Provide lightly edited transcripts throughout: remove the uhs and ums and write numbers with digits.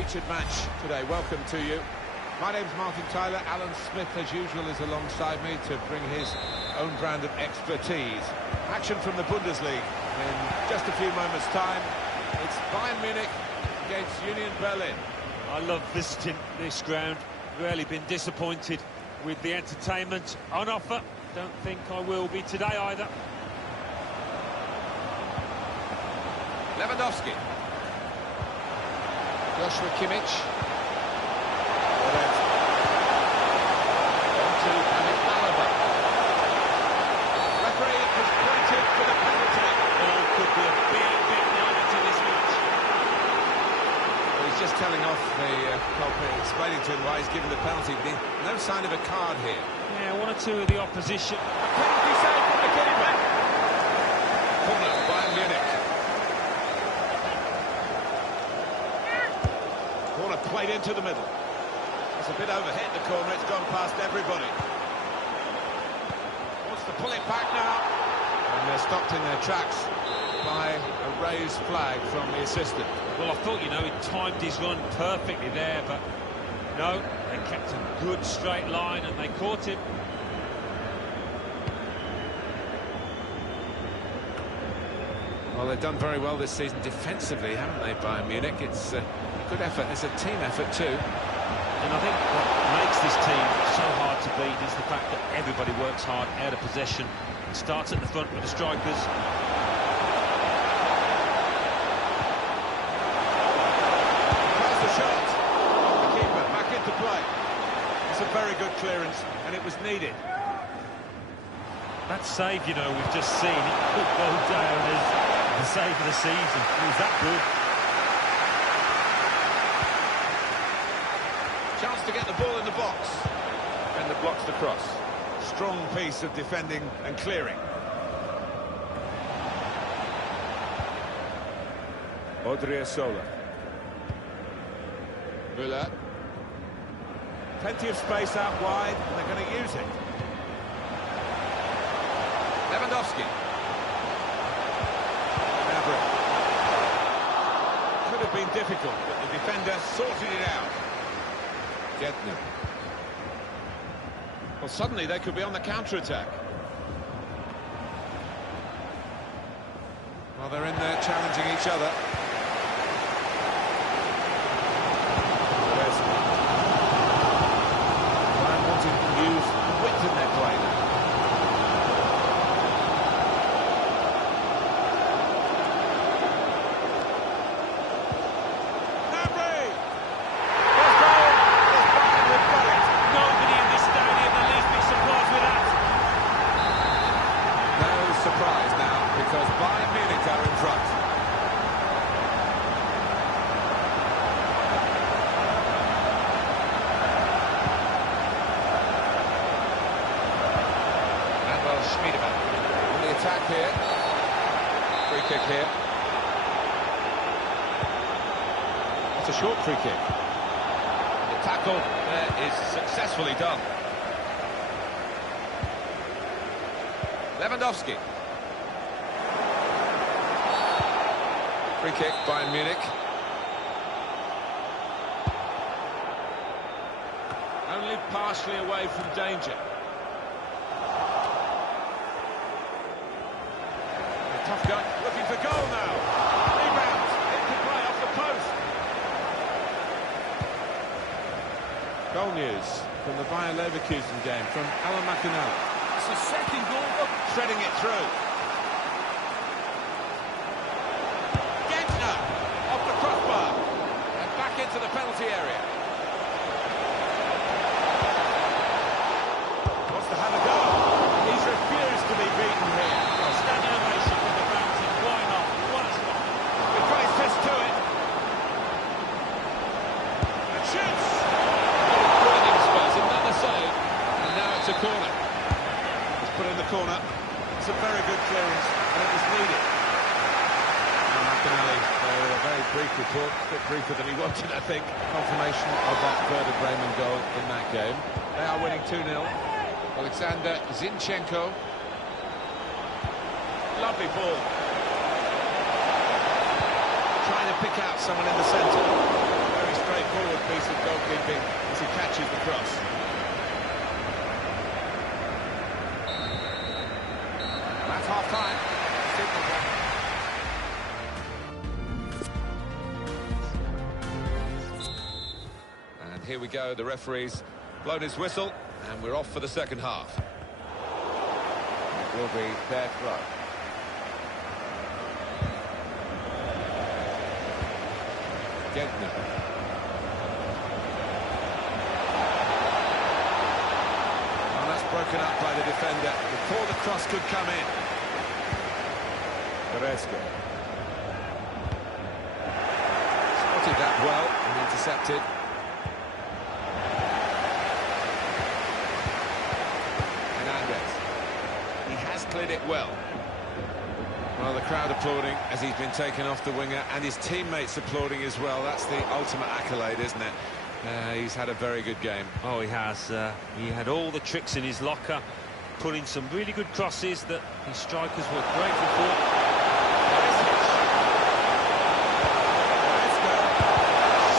featured match today. Welcome to you. My name's Martin Tyler. Alan Smith, as usual, is alongside me to bring his own brand of expertise. Action from the Bundesliga in just a few moments' time. It's Bayern Munich against Union Berlin. I love visiting this ground. Rarely been disappointed with the entertainment on offer. Don't think I will be today either. Lewandowski. Joshua Kimmich. On to Berlim Almada. Referee has pointed for the penalty. All could be a bit neither to this match. Well, he's just telling off the culprit, explaining to him why he's given the penalty. No sign of a card here. Yeah, one or two of the opposition. A penalty save from the keeper. Corner, Bayern Munich. Corner played into the middle. It's a bit overhit, the corner. It's gone past everybody. Wants to pull it back now. And they're stopped in their tracks by a raised flag from the assistant. Well, I thought, you know, he timed his run perfectly there, but no, they kept a good straight line and they caught him. Well, they've done very well this season defensively, haven't they, Bayern Munich? It's a good effort. It's a team effort too. And I think what makes this team so hard to beat is the fact that everybody works hard out of possession. It starts at the front with the strikers. Tries the shot. Off the keeper, back into play. It's a very good clearance, and it was needed. That save, you know, we've just seen, it could go down as the save of the season. It was that good. Chance to get the ball in the box. Defender blocks the cross. Strong piece of defending and clearing. Odriozola. Müller. Plenty of space out wide, and they're going to use it. Lewandowski. Could have been difficult, but the defender sorted it out. Getner. Well, suddenly they could be on the counter-attack. Well, they're in there challenging each other. Bayern wanting to use the width in their play now. Surprise now, because Bayern Munich are in front. Manuel Schmiedemann on the attack here. Free kick here. It's a short free kick. The tackle there is successfully done. Lewandowski. Free kick, Bayern Munich. Only partially away from danger. A tough guy, looking for goal now. Rebound, into play off the post. Goal news from the Bayer Leverkusen game from Alan McInally. It's the second goal, threading it through. Getner off the crossbar and back into the penalty area. Wants to have a go. He's refused to be beaten here. Well, standing ovation from the fountain. Why not? What a spot. He put his fist to it. And shoots. Breathing space, another save. And now it's a corner. Put in the corner. It's a very good clearance, and it was needed. McInally, a very brief report, a bit briefer than he wanted, I think. Confirmation of that third of Bremen goal in that game. They are winning 2-0. Alexander Zinchenko. Lovely ball. Trying to pick out someone in the centre. Very straight catches the cross. That's half-time. And here we go, the referee's blown his whistle, and we're off for the second half. It will be their throw. Gentner. Oh, that's broken up by the defender before the cross could come in. Goretzka. Spotted that well and intercepted. Hernandez. He has cleared it well. Well, the crowd applauding as he's been taken off the winger, and his teammates applauding as well. That's the ultimate accolade, isn't it? He's had a very good game. Oh, he has. He had all the tricks in his locker, put in some really good crosses that his strikers were grateful for.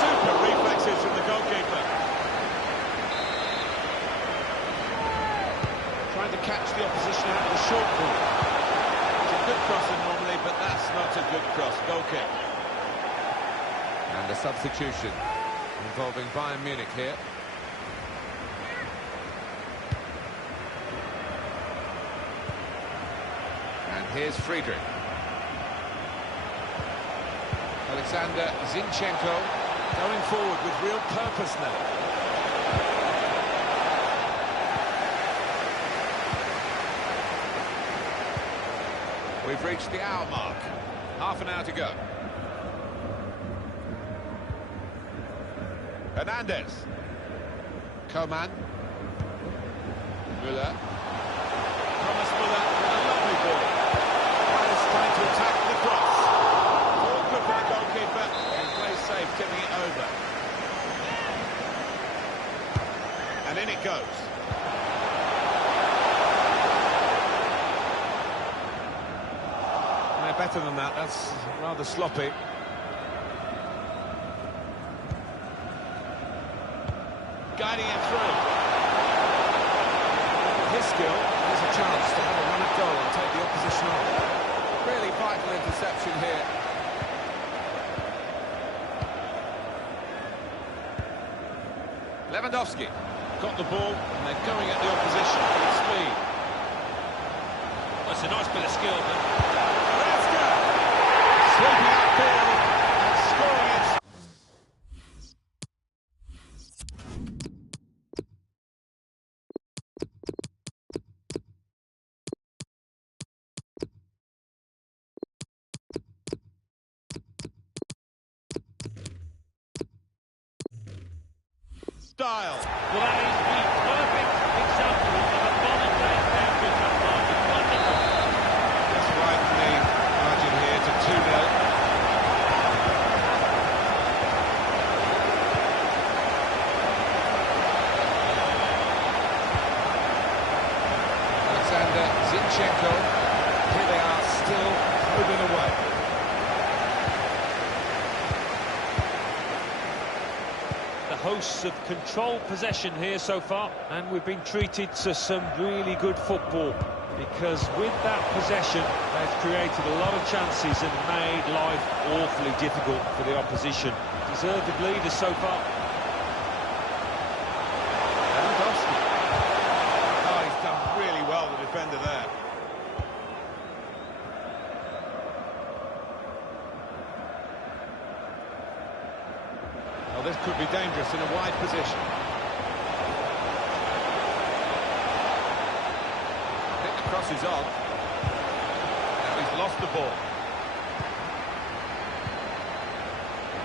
Super reflexes from the goalkeeper. Trying to catch the opposition out of the short ball. Good crosser normally, but that's not a good cross. Goal kick. And the substitution involving Bayern Munich here. And here's Friedrich. Alexander Zinchenko going forward with real purpose now. We've reached the hour mark. Half an hour to go. Hernandez. Coman. Müller. Thomas Müller with a lovely ball. Is trying to attack the cross. All good for the goalkeeper and plays safe, tipping it over. And in it goes. Better than that, that's rather sloppy. Guiding it through. His skill, there's a chance to have a run at goal and take the opposition on. Really vital interception here. Lewandowski got the ball and they're going at the opposition with speed. That's a nice bit of skill, but sweeping upfield and scoring it. Style. Well, that is the perfect example of a modern-day counter-attack margin. Wonderful. Let's widen the margin here to 2-0. Alexander Zinchenko. Here they are, still moving away. The hosts have controlled possession here so far, and we've been treated to some really good football, because with that possession they've created a lot of chances and made life awfully difficult for the opposition. Deserved leaders so far. Lewandowski. Oh, he's done really well, the defender there. Well, this could be dangerous in a wide position. I think the cross is on. Now he's lost the ball.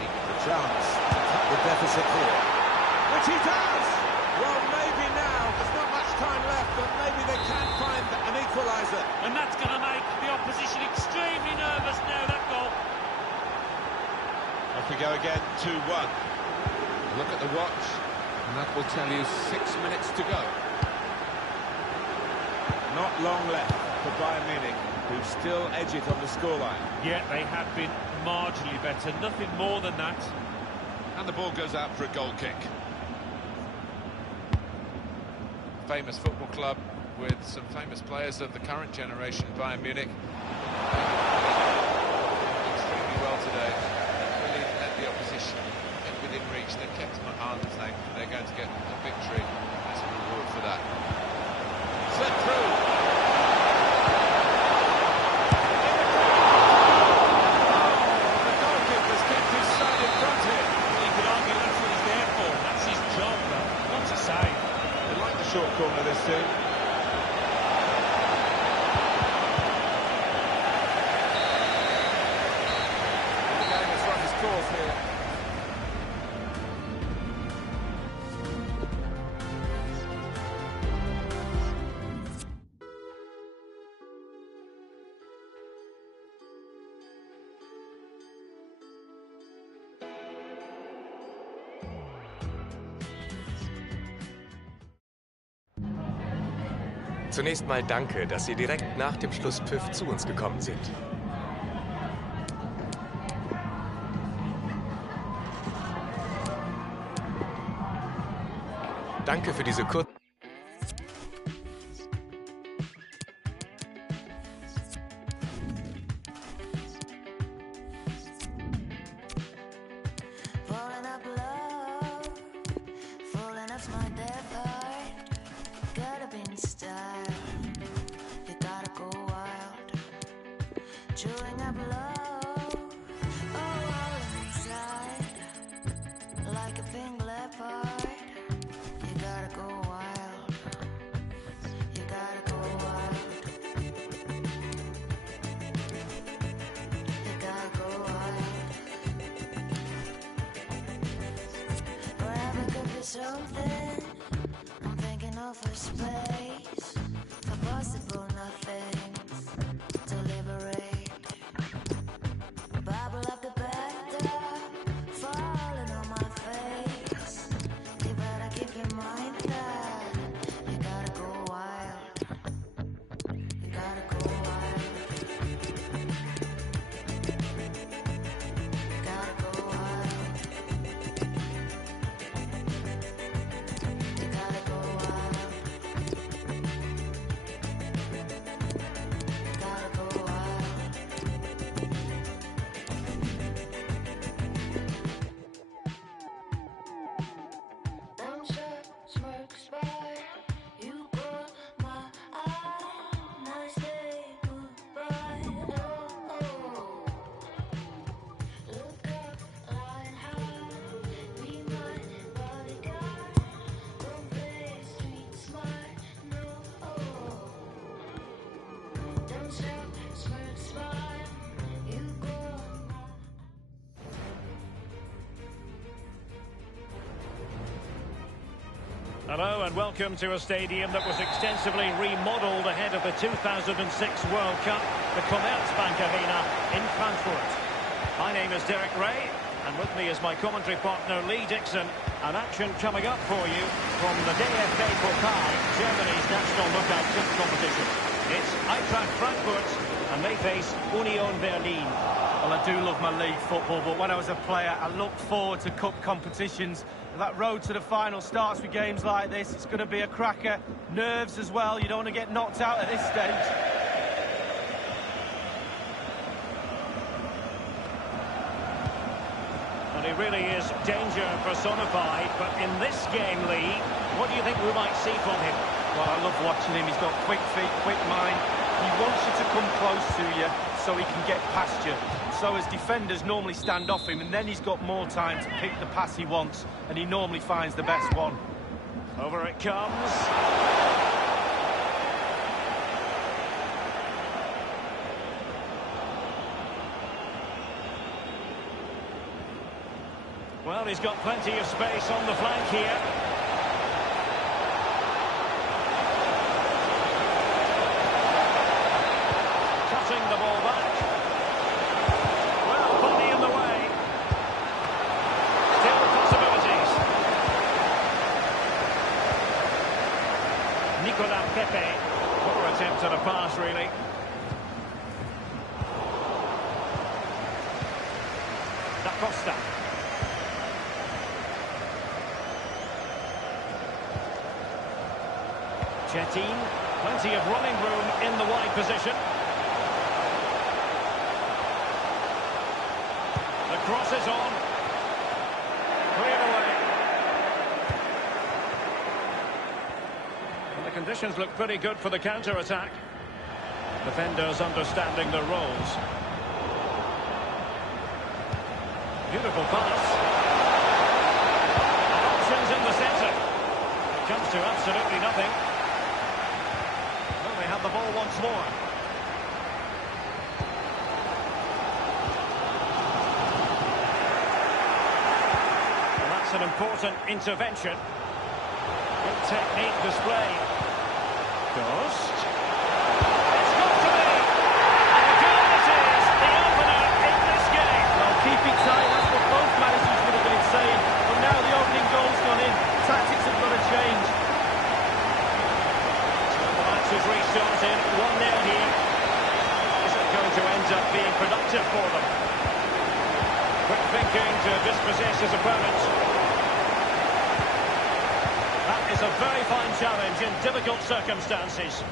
The chance to cut the deficit here. Which he does! Well, maybe now. There's not much time left, but maybe they can find an equaliser. And that's going to make the opposition extremely nervous now, that goal. Off we go again, 2-1. Look at the watch, and that will tell you 6 minutes to go. Not long left for Bayern Munich, who still edge it on the scoreline. Yeah, they have been marginally better, nothing more than that. And the ball goes out for a goal kick. famous football club with some famous players of the current generation, Bayern Munich. Extremely well today. They really let the opposition get within reach. They kept them at arm's length. They're going to get a victory as a reward for that. Slip through. The goalkeeper's kept his side in front here. You could argue that's what he's there for. That's his job, though. What a save. They like the short corner, this team. The game has run its course here. Zunächst mal danke, dass Sie direkt nach dem Schlusspfiff zu uns gekommen sind. Danke für diese kurze... Chewing up love, oh, all inside, like a pink leopard. You gotta go wild, you gotta go wild, you gotta go wild. Forever could be something, I'm thinking of a space, for possible nothings to liberate. Bubble up the bathtub, falling on my face. You better keep your mind that you gotta go wild. You gotta go wild. You gotta go wild. You gotta go wild. You gotta go wild. Them short smirks by, you caught my eye. Nice day, goodbye. Oh, look up, line high. Be my bodyguard. Don't play street smart, no. Them short smirks by, you caught my. Hello and welcome to a stadium that was extensively remodelled ahead of the 2006 World Cup, the Commerzbank Arena in Frankfurt. My name is Derek Ray, and with me is my commentary partner Lee Dixon. An action coming up for you from the DFB Pokal, Germany's national knockout cup competition. It's Eintracht Frankfurt, and they face Union Berlin. Well, I do love my league football, but when I was a player, I looked forward to cup competitions. That road to the final starts with games like this. It's going to be a cracker. Nerves as well. You don't want to get knocked out at this stage. And he really is danger personified, but in this game, Lee, what do you think we might see from him? Well, I love watching him. He's got quick feet, quick mind. He wants you to come close to you so he can get past you. So as defenders normally stand off him, and then he's got more time to pick the pass he wants, and he normally finds the best one. Over it comes. Well, he's got plenty of space on the flank here. Cutting the ball back. Well, body in the way. Still possibilities. Nicolas Pepe. Poor attempt at a pass, really. Da Costa. Chettin, plenty of running room in the wide position. The cross is on. Cleared away. And the conditions look pretty good for the counter-attack. Defenders understanding their roles. Beautiful pass. And options in the centre. It comes to absolutely nothing. Well, they have the ball once more. Well, that's an important intervention. Good technique display. Ghost. It's got to be. And the goal it is. The opener in this game. Well, keep it tight, that's what both managers would have been saying. But now the opening goal's gone in. Tactics have got to change. So the match has restarted. 1-0 here. Is it going to end up being productive for them? Quick thinking to dispossess his opponent. That is a very fine challenge in difficult circumstances.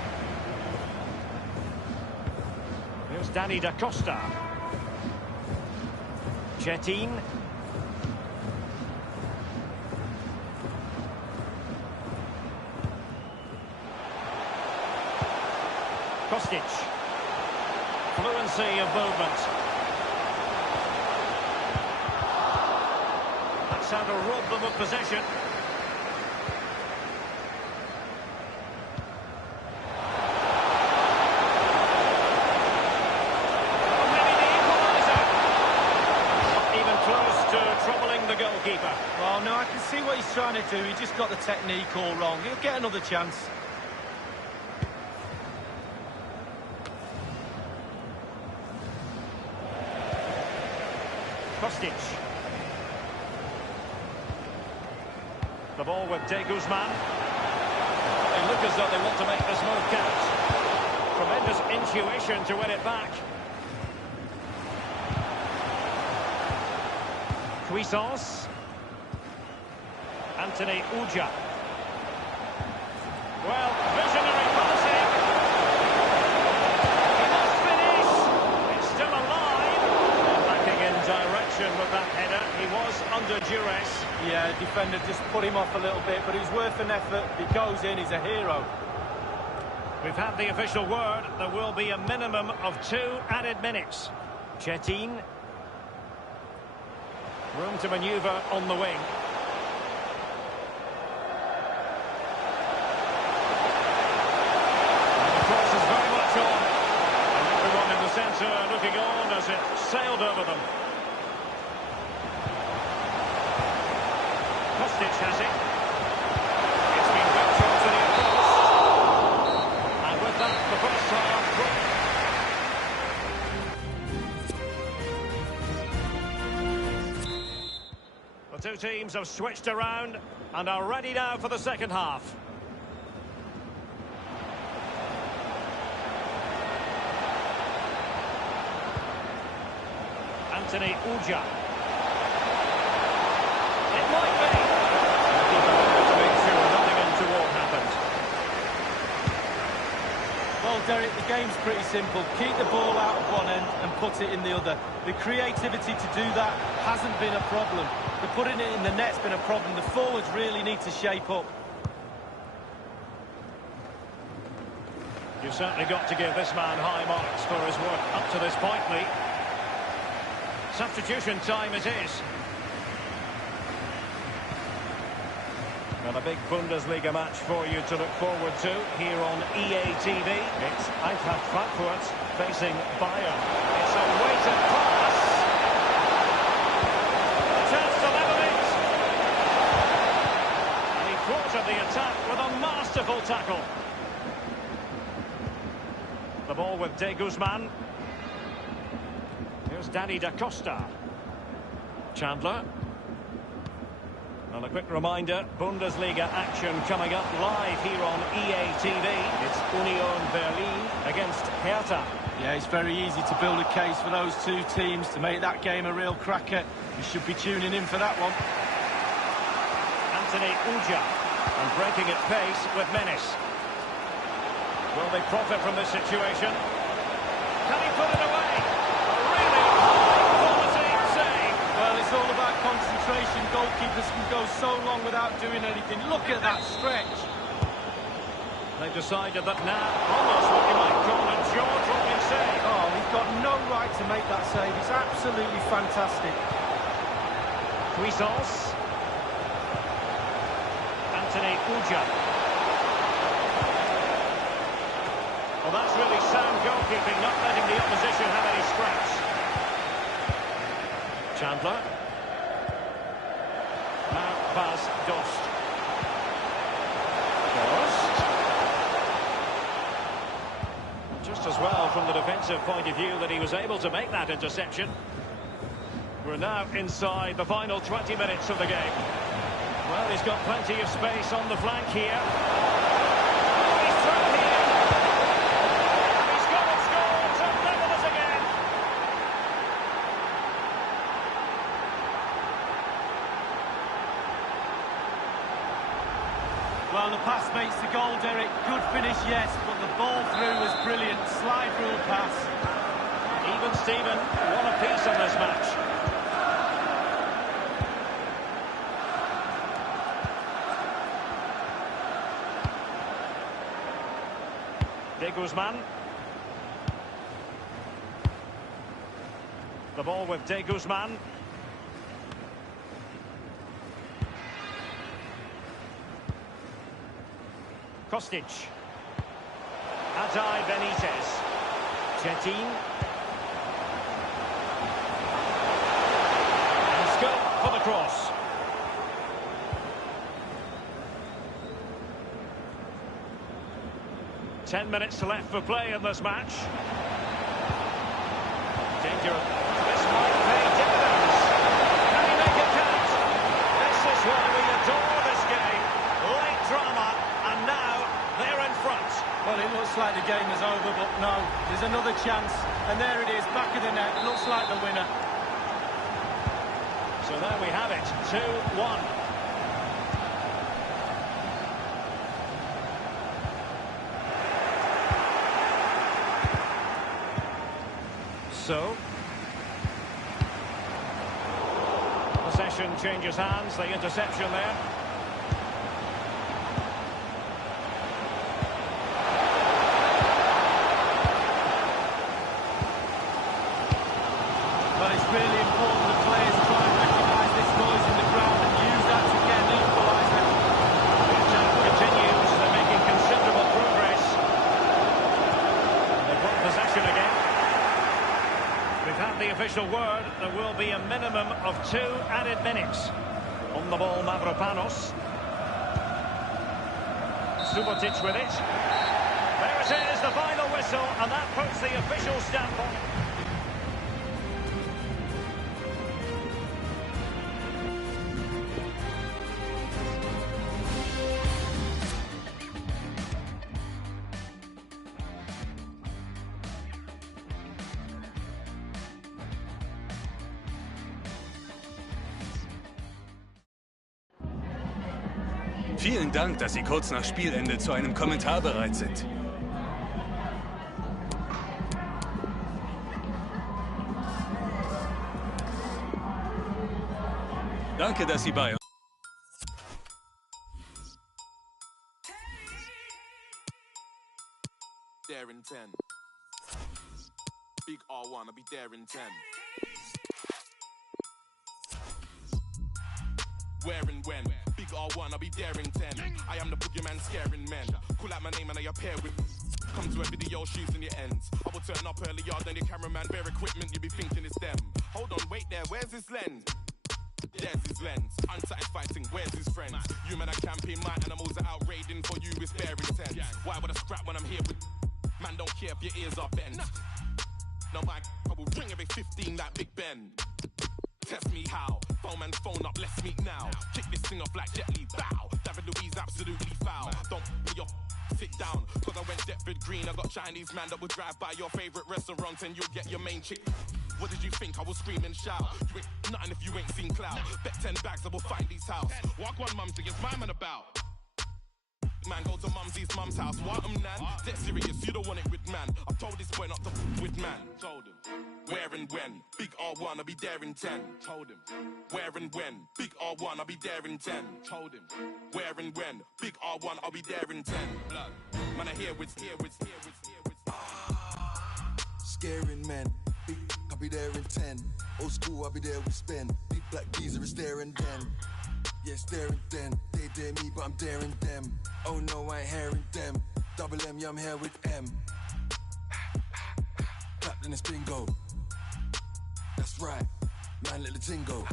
Here's Danny da Costa. Chettin. Kostic. Fluency of movement. That's how to rob them of possession. Troubling the goalkeeper. Well, no, I can see what he's trying to do. He just got the technique all wrong. He'll get another chance. Kostic. The ball with de Guzman. They look as though they want to make this move count. Tremendous intuition to win it back. Cuisance. Anthony Uja. Well, visionary passing. He must finish. It's still alive. Backing in direction with that header. He was under duress. Yeah, defender just put him off a little bit, but it was worth an effort. If he goes in, he's a hero. We've had the official word. There will be a minimum of 2 added minutes. Chettin. Room to manoeuvre on the wing. And the cross is very much on. And everyone in the centre looking on as it sailed over them. Kostic has it. It's been whipped onto the approach. And with that, the first half. The two teams have switched around and are ready now for the second half. Anthony Uja. It might be. To make sure nothing untoward happens. Well, Derek, the game's pretty simple. Keep the ball out of one end and put it in the other. The creativity to do that hasn't been a problem. The putting it in the net's been a problem. The forwards really need to shape up. You've certainly got to give this man high marks for his work up to this point, Lee. Substitution time it is. And a big Bundesliga match for you to look forward to here on EA TV. It's Eintracht Frankfurt facing Bayern. It's a weighted pass. A chance to level it. And he thwarted the attack with a masterful tackle. The ball with de Guzman. Here's Danny da Costa. Chandler. And a quick reminder, Bundesliga action coming up live here on EA TV. It's Union Berlin against Hertha. Yeah, it's very easy to build a case for those two teams to make that game a real cracker. You should be tuning in for that one. Anthony Uja. And breaking at pace with menace. Will they profit from this situation? Can he put it away? A really high-quality save. Well, it's all about concentration. Goalkeepers can go so long without doing anything. Look at that stretch. They've decided that now, almost what you might call a jaw-dropping save. Oh, he's got no right to make that save. It's absolutely fantastic. Cuisance. Anthony Uja. Well, that's really sound goalkeeping, not letting the opposition have any scraps. Chandler. Now Bas Dost. Dost. Just as well from the defensive point of view that he was able to make that interception. We're now inside the final 20 minutes of the game. Well, he's got plenty of space on the flank here. Oh, he's through here. He's got it scored to level us again. Well, the pass makes the goal, Derek. Good finish, yes, but the ball through was brilliant. Slide rule pass. Even Steven, one apiece on this match. De Guzman. The ball with De Guzman. Kostic. Adai Benitez. Chetin. And scope for the cross. Ten minutes left for play in this match. Danger. This might pay dividends. Can he make it count? This is why we adore this game. Late drama, and now they're in front. Well, it looks like the game is over, but no. There's another chance, and there it is, back of the net. Looks like the winner. So there we have it, 2-1. So, possession changes hands, the interception there. But it's really important the players try and recognise this noise in the ground and use that to get an equaliser. The attack continues, they're making considerable progress. They've got possession again. We've had the official word, there will be a minimum of 2 added minutes. On the ball, Mavropanos. Subotic with it. There it is, the final whistle, and that puts the official stamp on it. Vielen Dank, dass Sie kurz nach Spielende zu einem Kommentar bereit sind. Danke, dass Sie bei uns. There in 10. Big R1, I'll be there in 10. Where and when? Big R1, I'll be there in 10. I am the boogeyman scaring men. Call out my name and I appear with. Come to a video shooting your ends. I will turn up earlier than your cameraman. Bare equipment, you be thinking it's them. Hold on, wait there, where's his lens? There's his lens. Unsatisfied thing, where's his friends? You men are camping, my animals are out raiding. For you, it's bare intense. Why would I scrap when I'm here with. Man, don't care if your ears are bent. No, I will ring every 15 like Big Ben. Test me how. Phone man's phone up, let's meet now. Kick this thing off like Jet Li, bow. David Louise absolutely foul. Don't be your sit down, cause I went Deptford Green. I got Chinese man that would drive by your favorite restaurant and you'll get your main chick. What did you think? I will scream and shout. You ain't nothing if you ain't seen clout. Bet 10 bags I will find these house. Walk one mum to get my man about. Man, go to mumsy's mum's house. What nan? Dead serious, you don't want it with man. I've told this boy not to with man. Told him. Where and when? Big R1, I'll be there in 10. Told him. Where and when? Big R1, I'll be there in 10. Told him. Where and when? Big R1, I'll be there in 10. Blood. Man, I hear what's here. Scaring men. Big, I'll be there in 10. Old school, I'll be there with Spin. Big black geezer is there and then. Yeah, staring then. They dare me, but I'm daring them. Oh no, I ain't hearing them. Double M, yeah, I'm here with M. Clap, then it's bingo. That's right, man, let the ting go.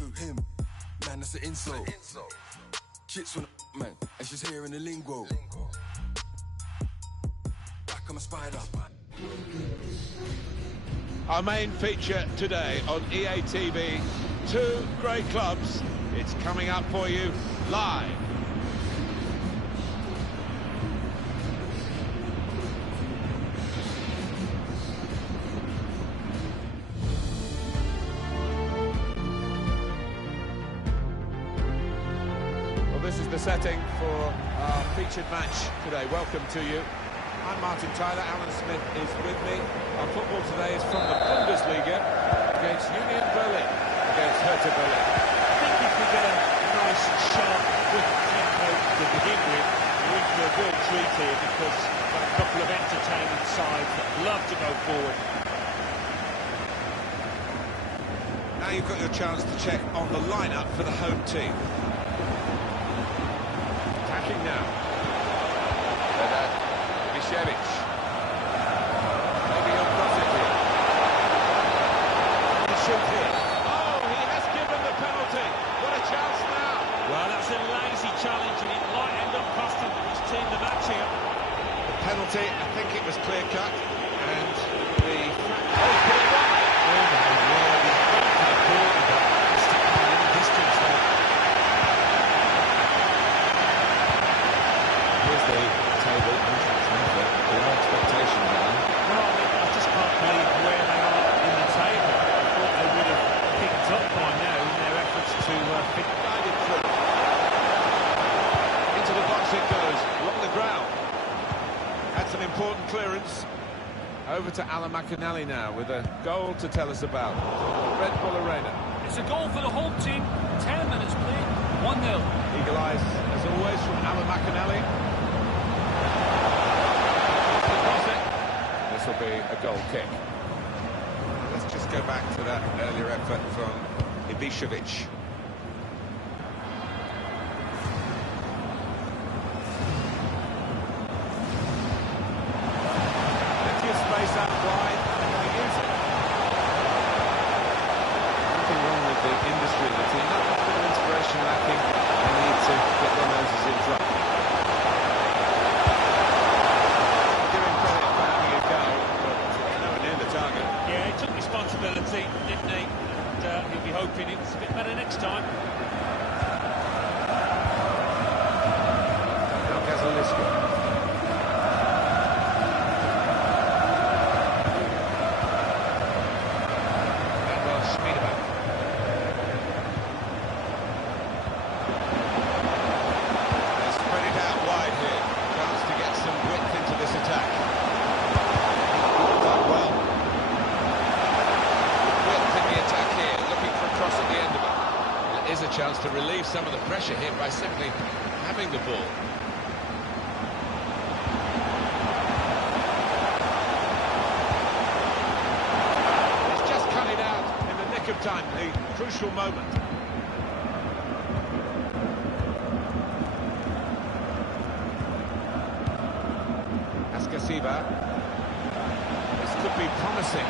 Who, him? Man, that's an insult. Chits from the man, and she's hearing the lingo. Back, I'm a spider. Our main feature today on EA TV, two great clubs. It's coming up for you live. Well, this is the setting for our featured match today. Welcome to you. I'm Martin Tyler, Alan Smith is with me. Our football today is from the Bundesliga against Union Berlin, against Hertha Berlin. I think if we get a nice, sharp, quick tempo to begin with, we're in for a real treat here because we've got a couple of entertaining sides that love to go forward. Now you've got your chance to check on the lineup for the home team. Attacking now. Maybe he'll cross it here. He shoot here. Oh, he has given the penalty. What a chance now. Well, that's a lazy challenge and it might end up costing his team the match here. The penalty, I think it was clear-cut. And the... Oh, put it right. Oh, my word. He's gone for the ball. He's stuck by a little distance there. Here's the table entrance. There are expectations now. Well, I just can't believe where they are in the table. I thought they would have picked up by now in their efforts to pick Guided through. Into the box it goes, along the ground. That's an important clearance. Over to Alan McAnally now with a goal to tell us about. Red Bull Arena. It's a goal for the home team. 10 minutes played, 1-0. Eagle eyes, as always, from Alan McAnally. This will be a goal kick. Let's just go back to that earlier effort from Ibišević. Let's give space out wide and they use it. Nothing wrong with the industry of the team. Not much bit of inspiration lacking. They need to get their noses in front. Yeah, he took responsibility, didn't he? And he'll be hoping it's a bit better next time. Now Gazalisco. And well, Schmiedeback. They spread it out wide here. Chance to get some width into this attack. Done well. Cross at the end of it. It is a chance to relieve some of the pressure here by simply having the ball. He's just cut it out in the nick of time, the crucial moment. Ascasiba. This could be promising.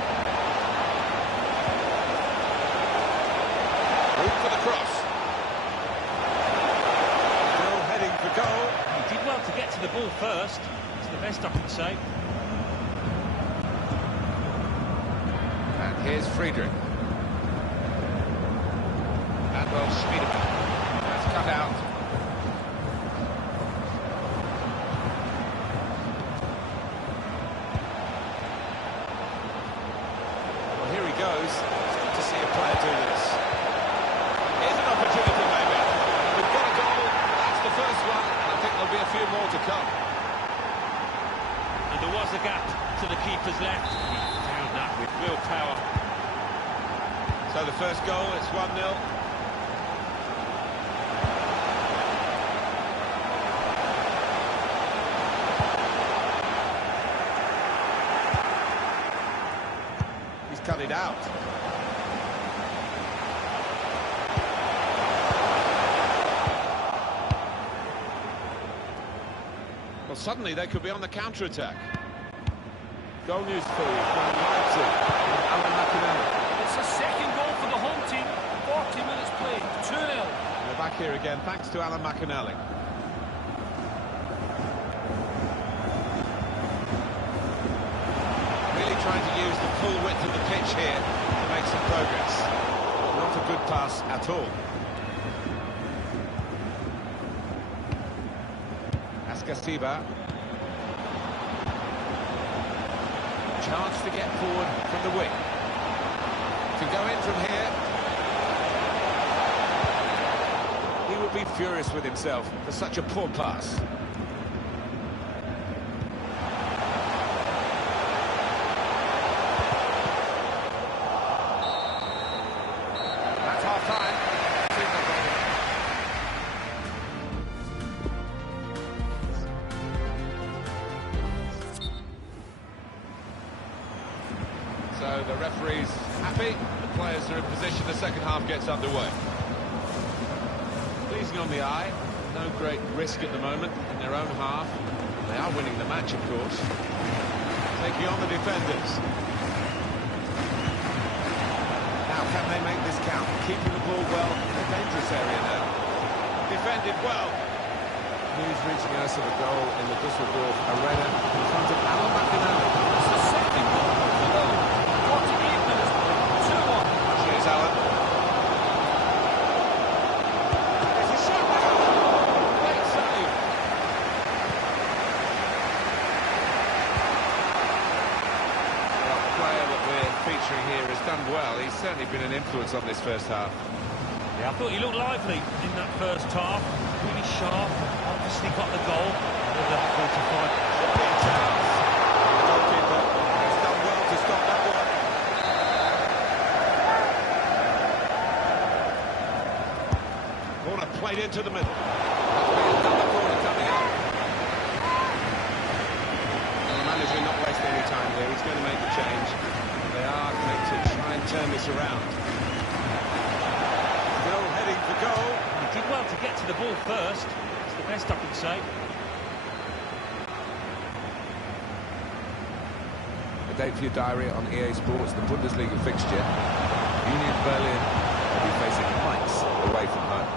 For the cross. Still heading for goal. He did well to get to the ball first. It's the best I can say. And here's Friedrich. And well, Schmiedeback. That's cut out. Well, here he goes. It's good to see a player do this. Here's an opportunity, maybe. We've got a goal. That's the first one. cut it out. Well, suddenly they could be on the counter-attack. Goal news for you from Leipzig. It's a second goal for the home team. 40 minutes played, 2-0. We're back here again, thanks to Alan McInally. Really trying to use the full width of the pitch here to make some progress. Not a good pass at all. Ascasiba. Chance to get forward from the wing. To go in from here. He would be furious with himself for such a poor pass. That's half-time. So the referee's happy, the players are in position, the second half gets underway. Pleasing on the eye, no great risk at the moment in their own half. They are winning the match, of course. Taking on the defenders. Now, can they make this count? Keeping the ball well in a dangerous area now. Defended well. He's reaching us of a goal in the Düsseldorf arena in front of Alan McInally. It's the second goal for the home. 48 minutes played, 2-1. Here's Alan. There's a shot now. Great save. Well, the player that we're featuring here has done well. He's certainly been an influence on this first half. Yeah, I thought he looked lively in that first half. Really sharp. Obviously got the goal with the 45. Big chance. The goalkeeper has done well to stop that one. Corner played into the middle. That'll be another corner coming up. And the manager not wasting any time here. He's going to make the change. They are going to try and turn this around. Still heading for goal. He did well to get to the ball first. It's the best I can say. A date for your diary on EA Sports, the Bundesliga fixture. Union Berlin will be facing Mainz away from home.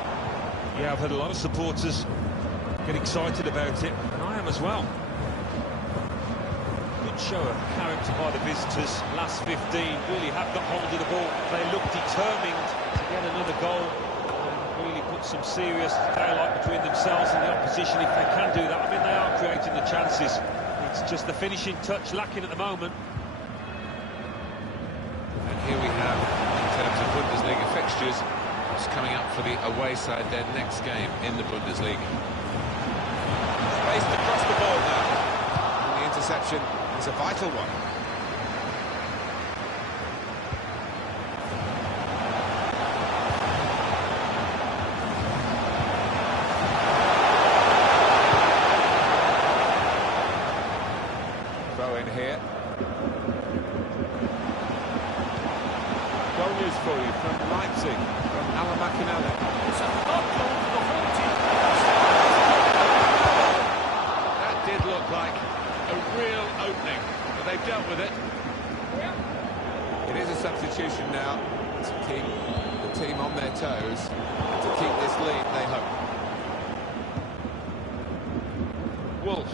Yeah, I've heard a lot of supporters get excited about it, and I am as well. Good show of character by the visitors. Last 15 really have got hold of the ball. They look determined to get another goal and really put some serious daylight between themselves and the opposition if they can do that. I mean, they are creating the chances. It's just the finishing touch lacking at the moment. And here we have, in terms of Bundesliga fixtures, what's coming up for the away side, their next game in the Bundesliga. Spaced across the ball now. And the interception is a vital one. Throw in here. Goal news for you from Leipzig, from Alan McInally. It's a third goal for the home team. That did look like a real opening, but they've dealt with it. It is a substitution now to keep the team on their toes, to keep this lead, they hope. Wolf.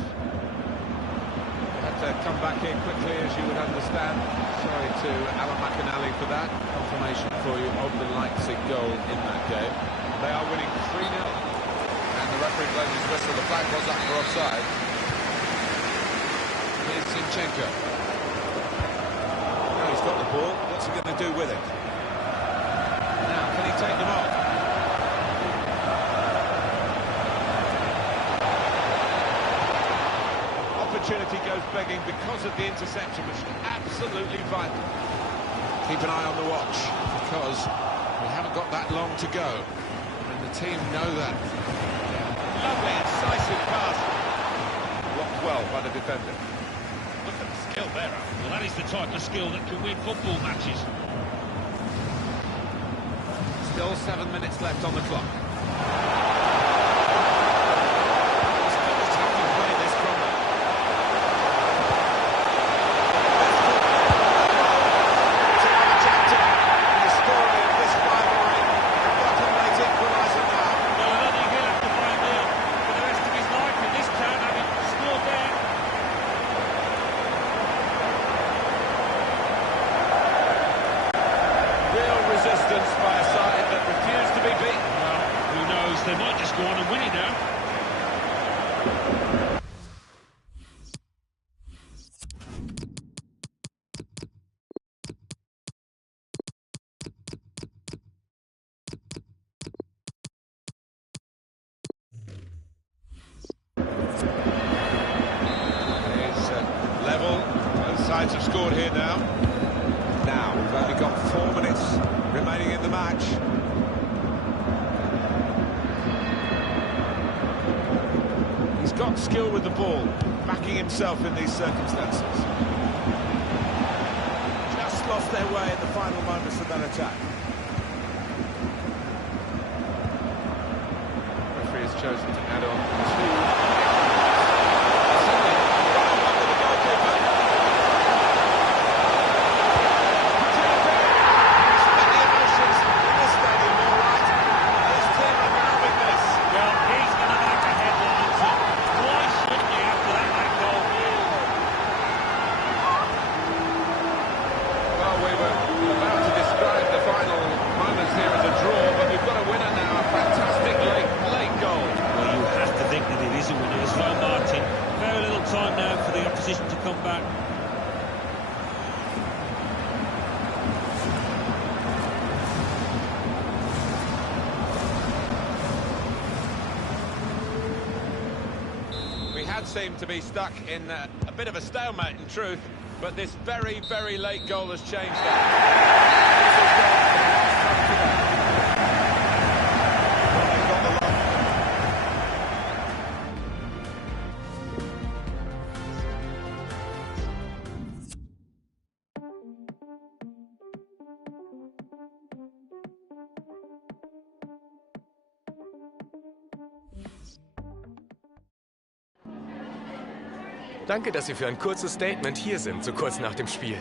Had to come back in quickly, as you would understand. Sorry to Alan McInally for that. Confirmation for you of the Leipzig goal in that game. They are winning 3-0. And the referee blows his whistle. The flag was up for offside. Here's Zinchenko. Now he's got the ball. What's he going to do with it? Now, can he take them on? Opportunity goes begging because of the interception, which is absolutely vital. Keep an eye on the watch, because we haven't got that long to go. And the team know that. Lovely, incisive pass. Blocked well by the defender. Look at the skill there. Well, that is the type of skill that can win football matches. Still 7 minutes left on the clock. They might just go on and win it now. It's level. Both sides have scored here now. Now, we've only got 4 minutes remaining in the match. He's got skill with the ball, backing himself in these circumstances. Just lost their way in the final moments of that attack. The referee has chosen to add on 2. To come back. We had seemed to be stuck in a bit of a stalemate in truth, but this very, very late goal has changed that. Danke, dass Sie für ein kurzes Statement hier sind, so kurz nach dem Spiel.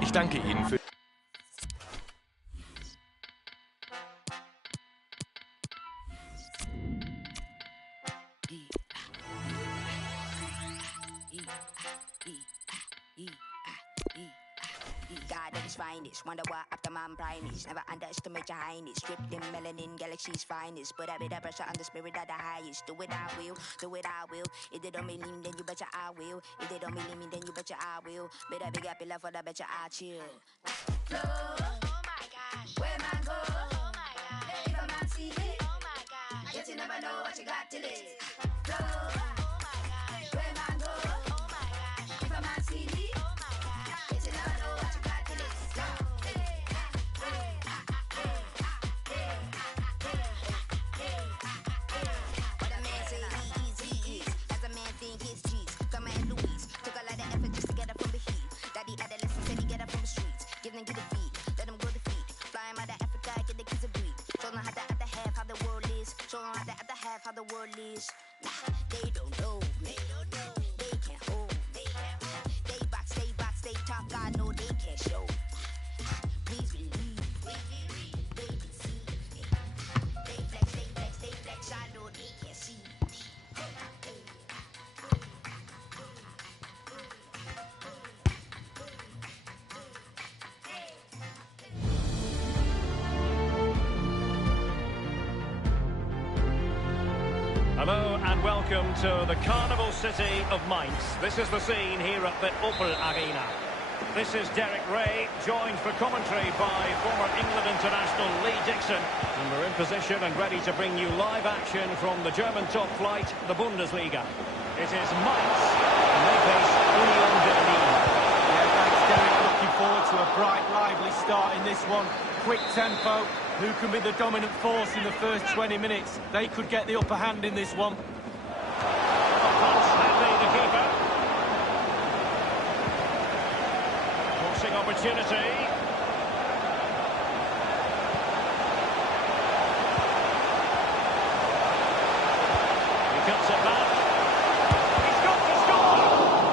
Ich danke Ihnen für... Finest, wonder what after man primates. Never underestimate your highness. Stripped in melanin, galaxy's finest. Put a bit of pressure on the spirit of the highest. Do it, I will. Do it, I will. If they don't mean me, then you betcha I will. If they don't mean me, then you betcha I will. Better big up your love for the betcha I chill. Flow. Oh my gosh. Where man go? Oh my gosh. If a man see it. Oh my gosh. Yet you never know what you got till it. Flow. Oh my gosh. Where man go? Oh my gosh. If a man see it. Oh my gosh. Yet you never know what you got till it. How the world is, nah, they don't know, they can't hold, they box, they talk, God know they can't show. Please believe, they can see, they flex, I know they can't see. Hello and welcome to the Carnival City of Mainz. This is the scene here at the Opel Arena. This is Derek Ray, joined for commentary by former England international Lee Dixon. And we're in position and ready to bring you live action from the German top flight, the Bundesliga. It is Mainz, and they face Union Berlin. Yeah, thanks, Derek. Looking forward to a bright, lively start in this one. Quick tempo, Who can be the dominant force in the first 20 minutes? They could get the upper hand in this one. Pass Hadley, the keeper. Forcing opportunity. He cuts it back. He's got to score!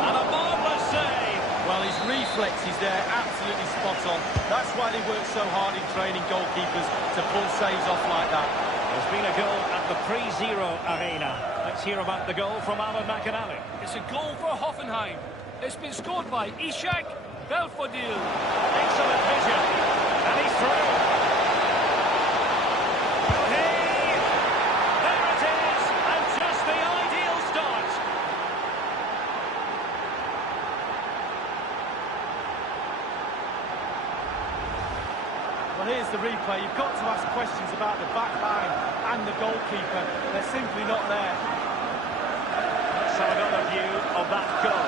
And a marvellous save. Well, his reflexes there, absolutely spot on. That's why they work so hard in training goalkeepers to pull saves off like that. There's been a goal at the pre-zero arena. Let's hear about the goal from Alan McAnally. It's a goal for Hoffenheim. It's been scored by Ishak Belfodil. Excellent vision. And he's through. Hey! There it is! And just the ideal start. Well, here's the replay. You've got to ask questions about the back line and the goalkeeper. They're simply not there. Let's have another view of that goal.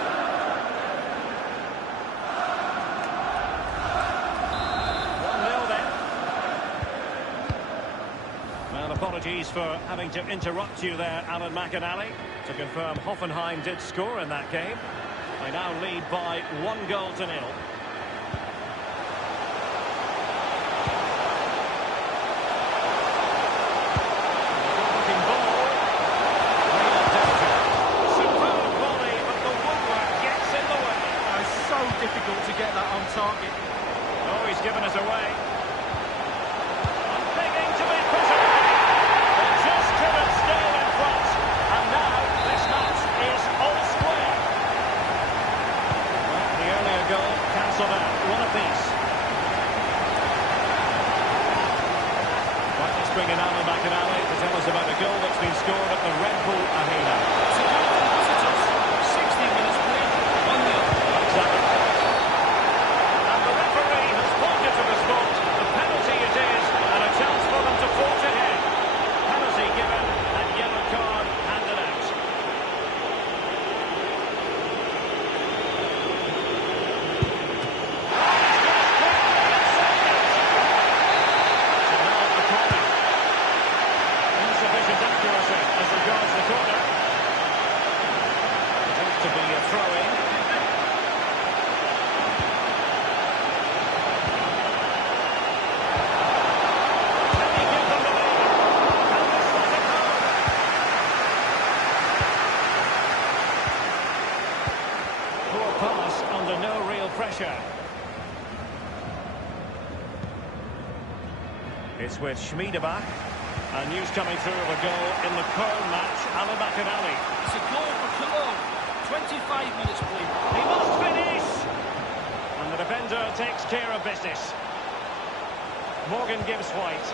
1-0 then. Well, apologies for having to interrupt you there, Alan McAnally. To confirm, Hoffenheim did score in that game. They now lead by 1-0. Difficult to get that on target. Oh, he's given us away. And begging to be put away. They just couldn't stay in front. And now this match is all square. Well, the earlier goal cancelled out. One apiece. Right, let's bring in Alan McAnally to tell us about a goal that's been scored at the Red Bull Arena. It's a goal for the visitors. 60 minutes played. 1-0. Exactly. To the spot, the penalty it is, and a chance for them to forge ahead. Penalty given, and yellow card handed out. So now the corner. Insufficient accuracy as regards the corner. It looks to be a throw-in. Pass under no real pressure. It's with Schmiedebach. And news coming through of a goal in the Köln match. Alan McAnally. It's a goal for Cologne. 25 minutes played. He must finish! And the defender takes care of business. Morgan gives White.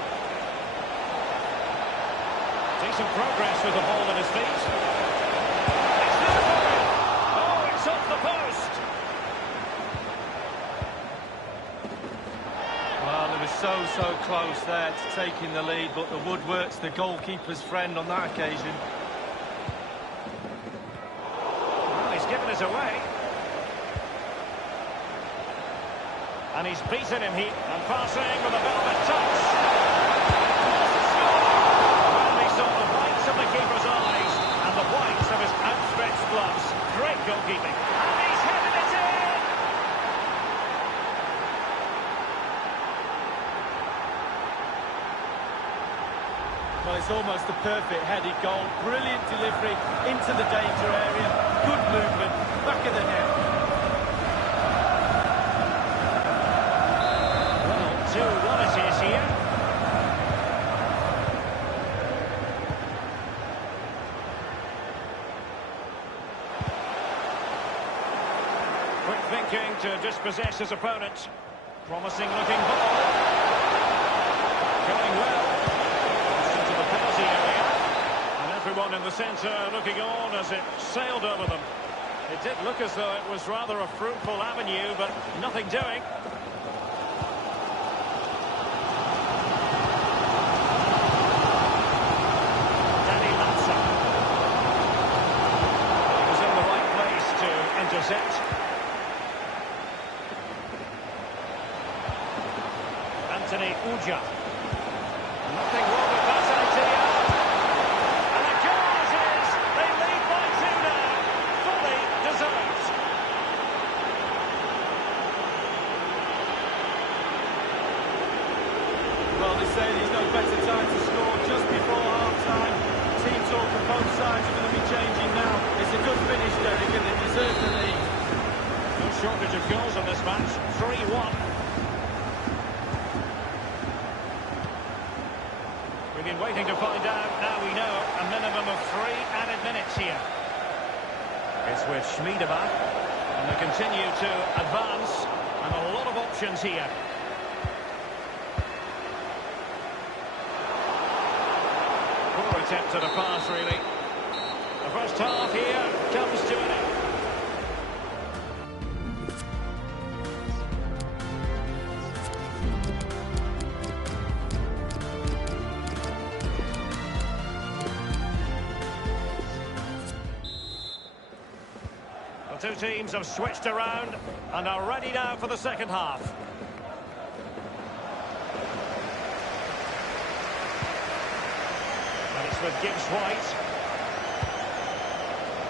Decent progress with the ball at his feet. It's there for him! Oh, it's off the post! Well, they were so close there to taking the lead, but the woodwork's the goalkeeper's friend on that occasion. Well, he's given us away. And he's beaten him here. And passing with a velvet touch. Well, he saw the whites of the keeper's eyes and the whites of his outstretched gloves. Great goalkeeping. And he's headed it in! Well, it's almost a perfect headed goal. Brilliant delivery into the danger area. Good movement. Back of the net. Well, 2-1 it is here. Quick thinking to dispossess his opponent. Promising looking ball. Going well. Into the penalty area. And everyone in the centre looking on as it sailed over them. It did look as though it was rather a fruitful avenue, but nothing doing. Danny Latza. He was in the right place to intercept. Anthony Uja. Something wrong with that idea. And a goal it is. They lead by 2 now. Fully deserved. Well, they say there's no better time to score just before half-time. Team talk on both sides are going to be changing now. It's a good finish, Derek, and they deserve the lead. No shortage of goals on this match. 3-1. We've been waiting to find out. Now we know a minimum of 3 added minutes here. It's with Schmiedebach. And they continue to advance. And a lot of options here. Poor attempt at a pass, really. The first half here comes to an end. The two teams have switched around and are ready now for the second half. And it's with Gibbs White.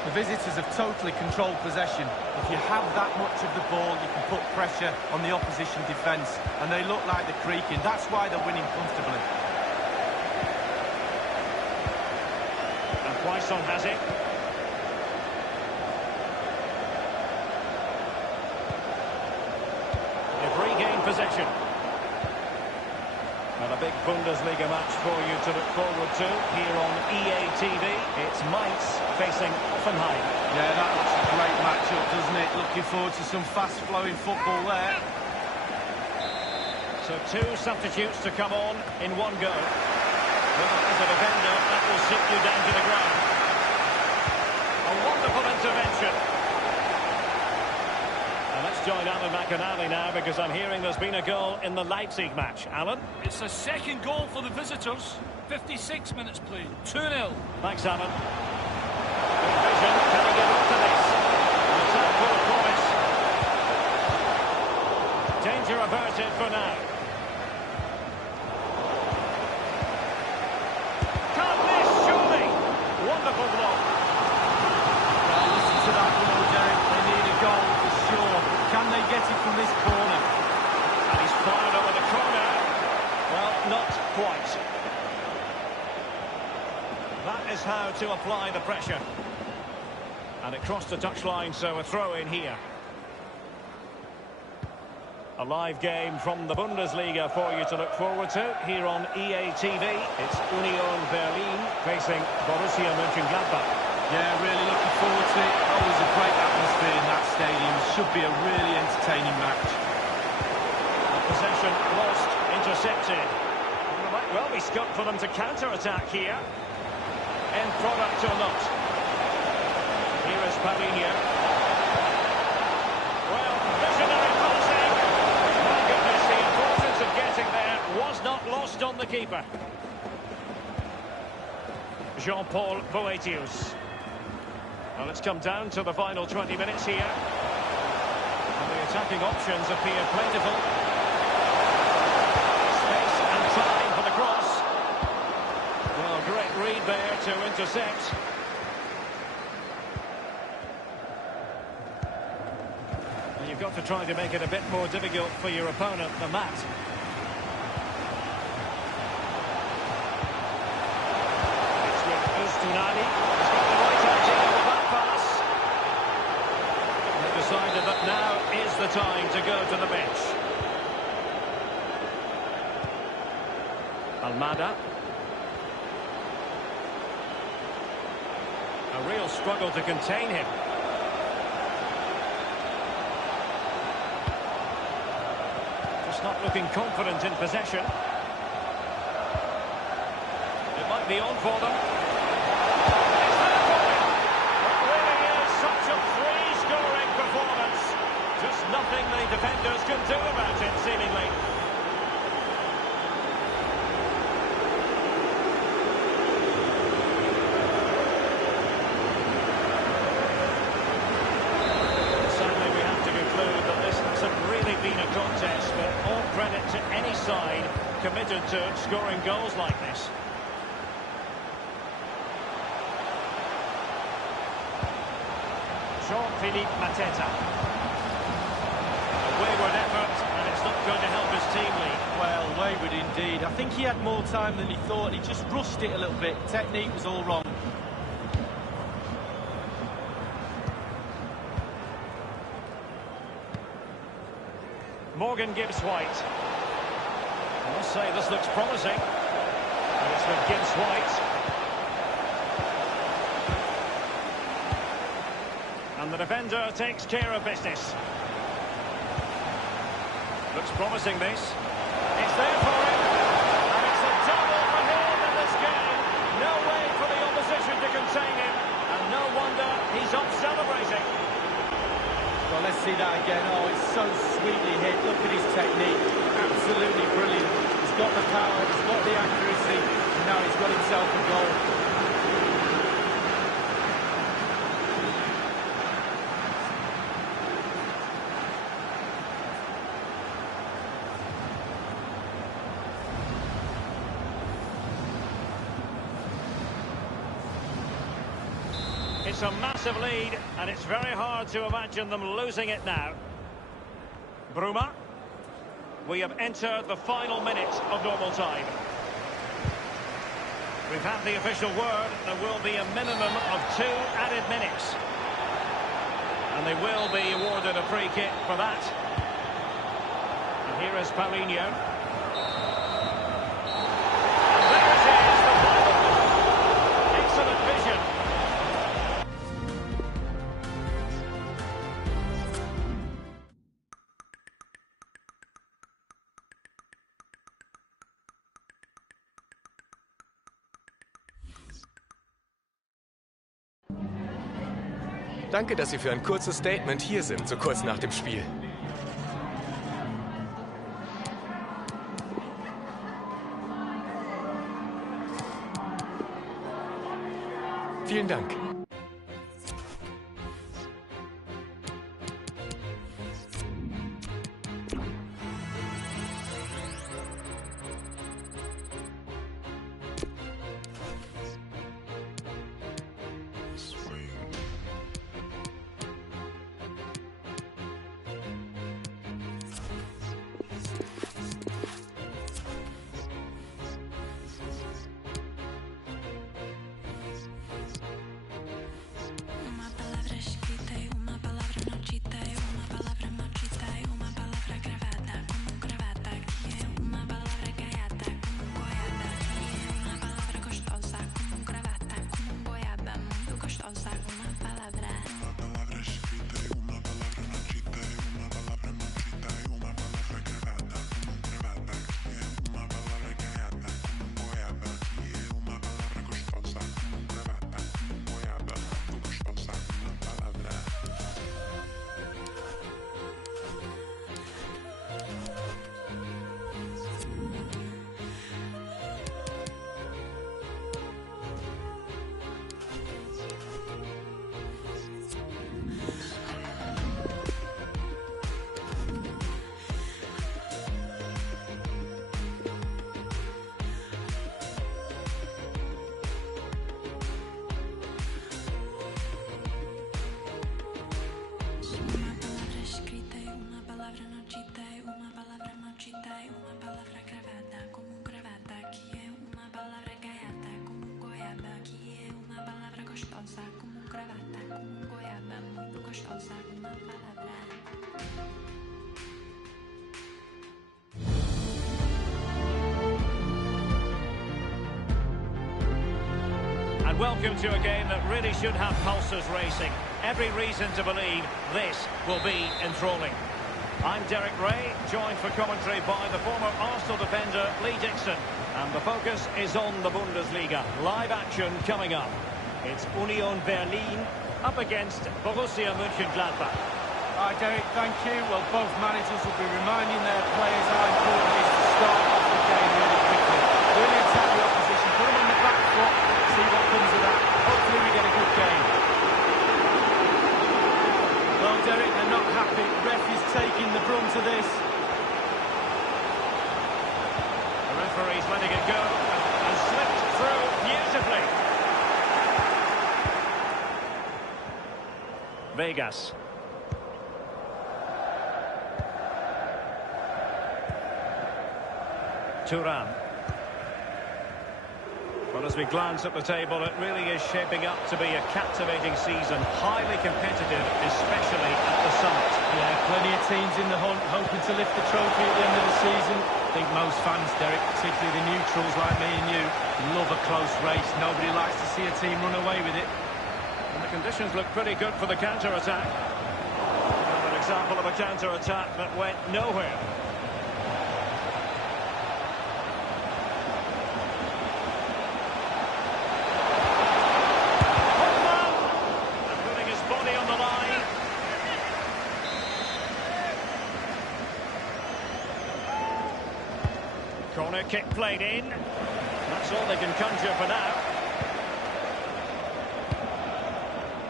The visitors have totally controlled possession. If you have that much of the ball, you can put pressure on the opposition defence. And they look like they're creaking. That's why they're winning comfortably. And Quaison has it. They've regained possession. And a big Bundesliga match for you to look forward to here on EA TV. It's Mainz facing Hoffenheim. Yeah, that looks a great matchup, doesn't it? Looking forward to some fast-flowing football there. So 2 substitutes to come on in one go. Well, as a defender, that will sit you down to the ground. A wonderful intervention. And let's join Alan McInally now, because I'm hearing there's been a goal in the Leipzig match. Alan? It's a second goal for the visitors. 56 minutes played. 2-0. Thanks, Alan. Good vision. Can he get up to this? An attack full of promise. Danger averted for now. Can't miss, surely. Wonderful block. Well, listen to that goal, Derek. They need a goal for sure. Can they get it from this corner? And he's fired over the corner. Well, not quite. That is how to apply the pressure. And it crossed the touchline, so a throw in here. A live game from the Bundesliga for you to look forward to here on EA TV. It's Union Berlin facing Borussia Mönchengladbach. Yeah, really looking forward to it. Always a great atmosphere in that stadium. Should be a really entertaining match. Possession lost, intercepted. It might well be scope for them to counter-attack here. End product or not. Here is Paulinho. Well, visionary passing. My goodness, the importance of getting there was not lost on the keeper. Jean-Paul Boetius. Well, it's come down to the final 20 minutes here. And the attacking options appear plentiful. Space and time for the cross. Well, great read there to intercept. And you've got to try to make it a bit more difficult for your opponent than that. It's with Ustunali. He's got the right idea with that pass. They decided that now is the time to go to the bench. Almada. A real struggle to contain him. Just not looking confident in possession. It might be on for them. Is that a goal? It really is such a free-scoring performance. Just nothing the defenders can do about it, seemingly. Been a contest, but all credit to any side committed to scoring goals like this. Jean-Philippe Mateta. A wayward effort, and it's not going to help his team lead. Well, wayward indeed. I think he had more time than he thought. He just rushed it a little bit. Technique was all wrong. Morgan Gibbs-White. I must say, this looks promising. And it's with Gibbs-White. And the defender takes care of business. Looks promising, this. It's there for him. And it's a double for him in this game. No way for the opposition to contain him. And no wonder he's up celebrating. Well, let's see that again. Oh, it's so sweetly hit. Look at his technique. Absolutely brilliant. He's got the power, he's got the accuracy, and now he's got himself a goal. It's a massive lead, and it's very hard to imagine them losing it now. Bruma. We have entered the final minute of normal time. We've had the official word. There will be a minimum of 2 added minutes. And they will be awarded a free kick for that. And here is Paulinho. And there it is, the final goal. Excellent vision. Danke, dass Sie für ein kurzes Statement hier sind, so kurz nach dem Spiel. Vielen Dank. And welcome to a game that really should have pulses racing. Every reason to believe this will be enthralling. I'm Derek Ray, joined for commentary by the former Arsenal defender Lee Dixon. And the focus is on the Bundesliga. Live action coming up. It's Union Berlin up against Borussia Mönchengladbach. Hi, Derek, thank you. Well, both managers will be reminding their players how important it is to start off the game really quickly. Really attack the opposition, put them on the back foot, see what comes of that. Hopefully we get a good game. Well, Derek, they're not happy. Ref is taking the brunt of this. The referee's letting it go and slipped through beautifully. Vegas. Turan. Well, as we glance at the table, it really is shaping up to be a captivating season, highly competitive, especially at the summit. Yeah, plenty of teams in the hunt, hoping to lift the trophy at the end of the season. I think most fans, Derek, particularly the neutrals like me and you, love a close race. Nobody likes to see a team run away with it. And the conditions look pretty good for the counter-attack. An example of a counter-attack that went nowhere. Corner kick played in. That's all they can conjure for now.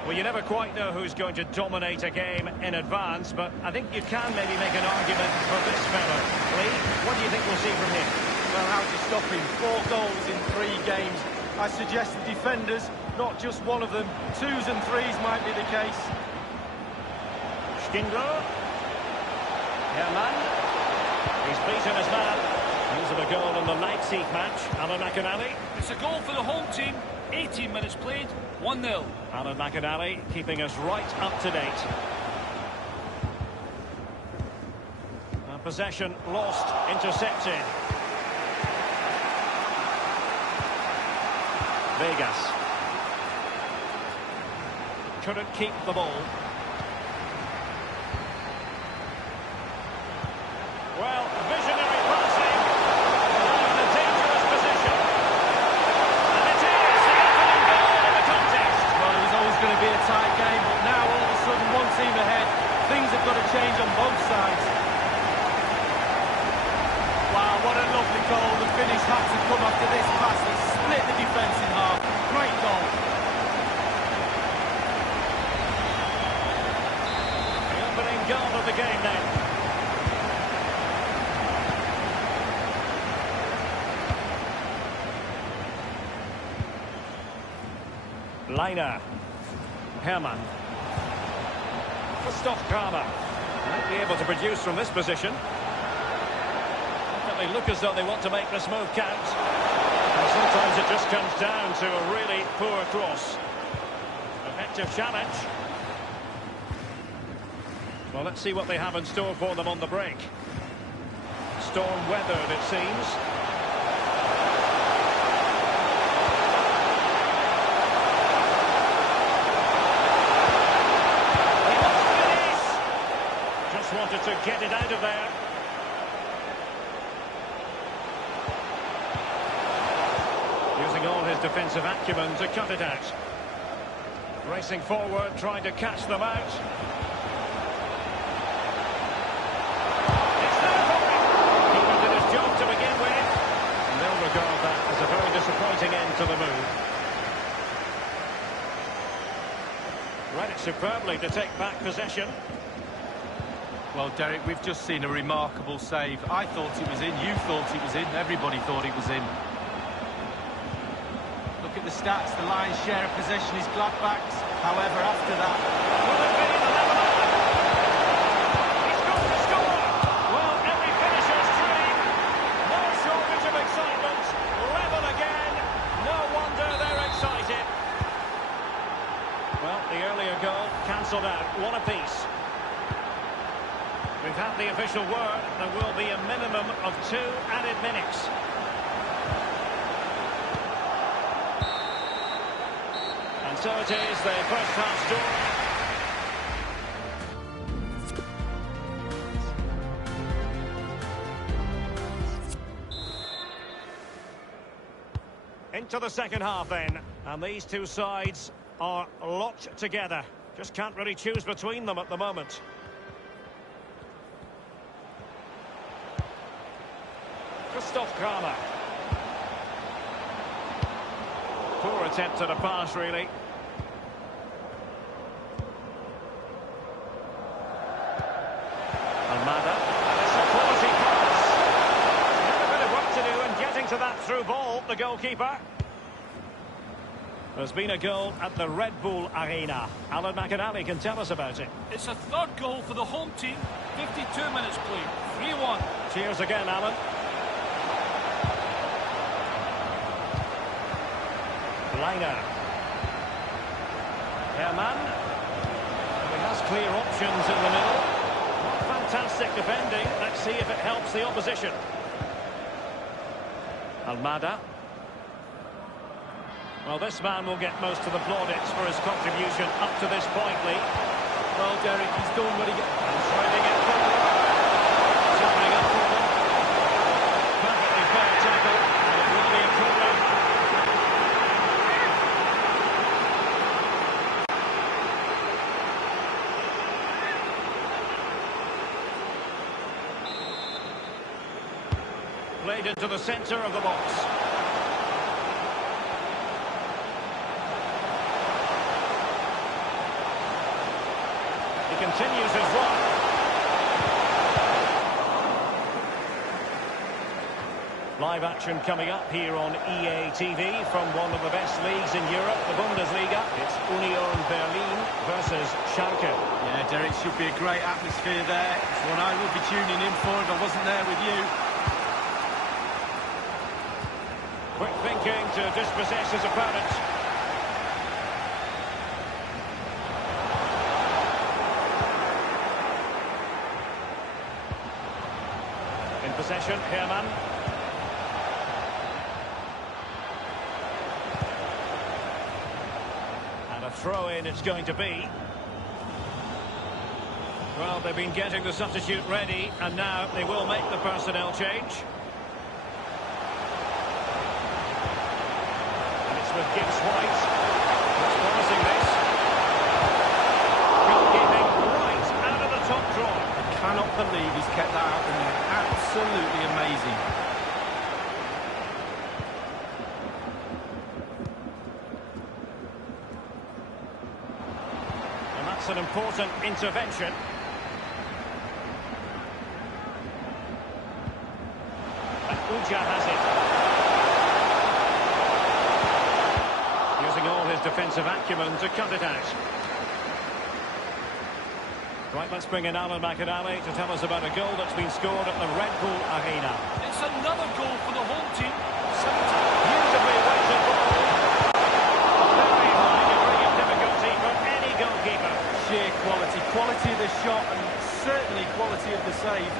Well, you never quite know who's going to dominate a game in advance, but I think you can maybe make an argument for this fella. Lee, what do you think we'll see from him? Well, how do you stop him? 4 goals in 3 games. I suggest the defenders, not just one of them. 2s and 3s might be the case. Schindler. Herman. He's beaten his man. News of a goal in the Leipzig match. Alan McInally. It's a goal for the home team. 18 minutes played, 1-0. Alan McInally keeping us right up to date. Possession lost, intercepted. Vegas. Couldn't keep the ball. Well, visionary passing. Now in a dangerous position. And it is the opening goal in the contest. Well, it was always going to be a tight game, but now all of a sudden one team ahead. Things have got to change on both sides. Wow, what a lovely goal. The finish had to come after this pass. It split the defence in half. Great goal. The opening goal of the game then. Liner. Herman. Christoph Kramer. Might be able to produce from this position. They look as though they want to make this move count. And sometimes it just comes down to a really poor cross. Effective challenge. Well, let's see what they have in store for them on the break. Storm weathered, it seems. He must finish! Just wanted to get it out of there. Using all his defensive acumen to cut it out. Racing forward, trying to catch them out. It's there for him. Keeper did his job to begin with. And they'll regard that as a very disappointing end to the move. Read it superbly to take back possession. Well, Derek, we've just seen a remarkable save. I thought it was in, you thought it was in, everybody thought it was in. Look at the stats, the lion's share of possession is Gladbach's. However, after that... Will it be the leveller? He's got to score! Well, every finisher's dream. No shortage of excitement. Level again. No wonder they're excited. Well, the earlier goal cancelled out. One apiece. We've had the official word. There will be a minimum of 2 added minutes. And so it is, the first half story. Into the second half then, and these two sides are locked together. Just can't really choose between them at the moment. Christoph Kramer. Poor attempt at a pass, really. Almada. And it's a quality pass. Had a bit of work to do in getting stop the goalkeeper. There's been a goal at the Red Bull Arena. Alan McAnally can tell us about it. It's a third goal for the home team. 52 minutes played. 3-1. Cheers again, Alan. Liner. Herman. He has clear options in the middle. Not fantastic defending. Let's see if it helps the opposition. Almada. Well, this man will get most of the plaudits for his contribution up to this point, Lee. Well, Derek, he's done what he gets. Throwing it forward. It's opening up for them. Perfectly fair tackle. And it will be a corner. Played into the centre of the box. He continues his run. Live action coming up here on EA TV from one of the best leagues in Europe, the Bundesliga. It's Union Berlin versus Schalke. Yeah, Derek, should be a great atmosphere there. It's one I would be tuning in for if I wasn't there with you. Quick thinking to dispossess his opponent. In possession, Herman. And a throw-in it's going to be. Well, they've been getting the substitute ready, and now they will make the personnel change. With Gibbs White, who's forcing this. Goalkeeping right out of the top drawer. I cannot believe he's kept that out in there. Absolutely amazing. And that's an important intervention. And Uja has it. All his defensive acumen to cut it out. Right, let's bring in Alan McAnally to tell us about a goal that's been scored at the Red Bull Arena. It's another goal for the home team. Beautifully weighted ball. Very high degree of difficulty for any goalkeeper. Sheer quality. Quality of the shot and certainly quality of the save.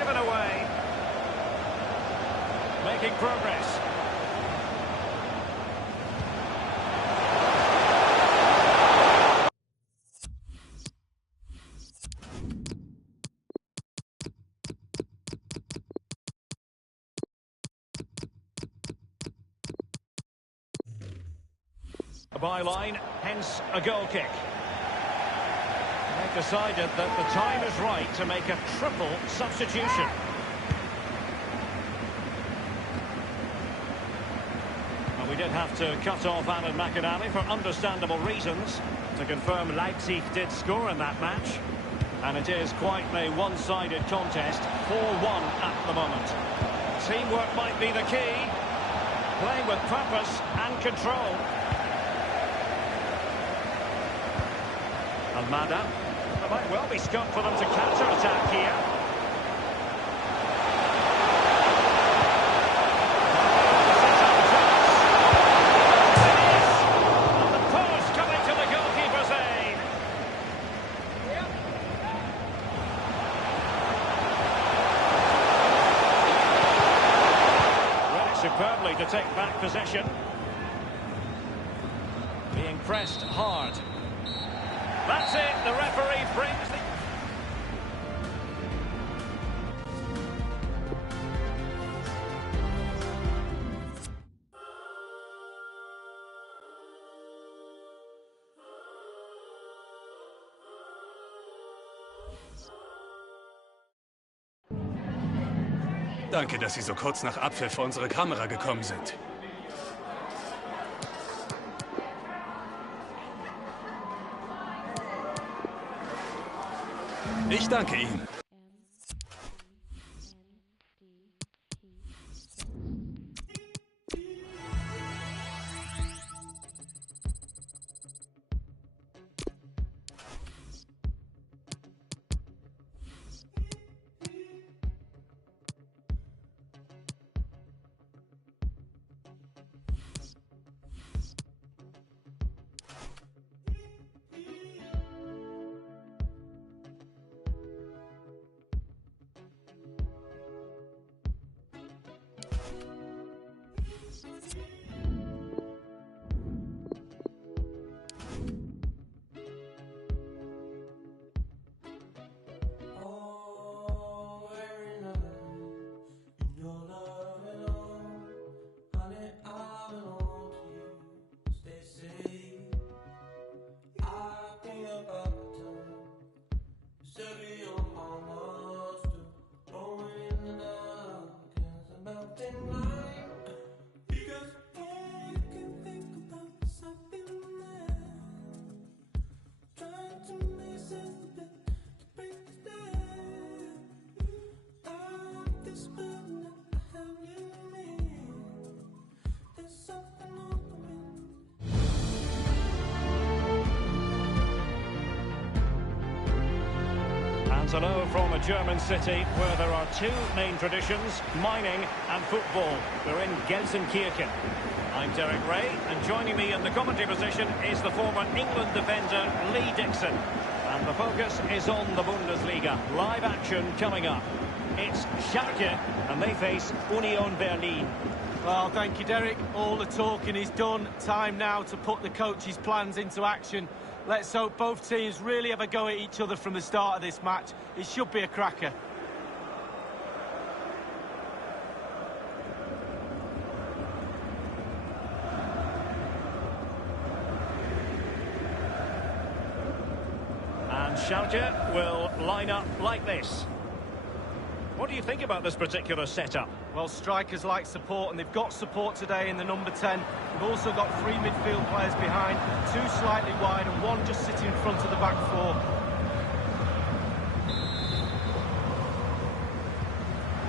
Given away. Making progress. A byline, hence a goal kick. They've decided that the time is right to make a triple substitution. Well, we did have to cut off Alan McAnally for understandable reasons to confirm Leipzig did score in that match. And it is quite a one-sided contest, 4-1 at the moment. Teamwork might be the key. Playing with purpose and control. Almada. There might well be scope for them to counter-attack here. And the post coming to the goalkeeper's aid. Read it superbly to take back possession. Being pressed hard. That's it, the referee brings the... Danke, dass Sie so kurz nach Abpfiff vor unsere Kamera gekommen sind. Ich danke Ihnen. And hello from a German city where there are two main traditions, mining and football. We're in Gelsenkirchen. I'm Derek Ray, and joining me in the commentary position is the former England defender Lee Dixon. And the focus is on the Bundesliga. Live action coming up. It's Schalke, and they face Union Berlin. Well, thank you, Derek. All the talking is done. Time now to put the coach's plans into action. Let's hope both teams really have a go at each other from the start of this match. It should be a cracker. And Schalke will line up like this. What do you think about this particular setup? Well, strikers like support, and they've got support today in the number 10. They've also got three midfield players behind, two slightly wide and one just sitting in front of the back four.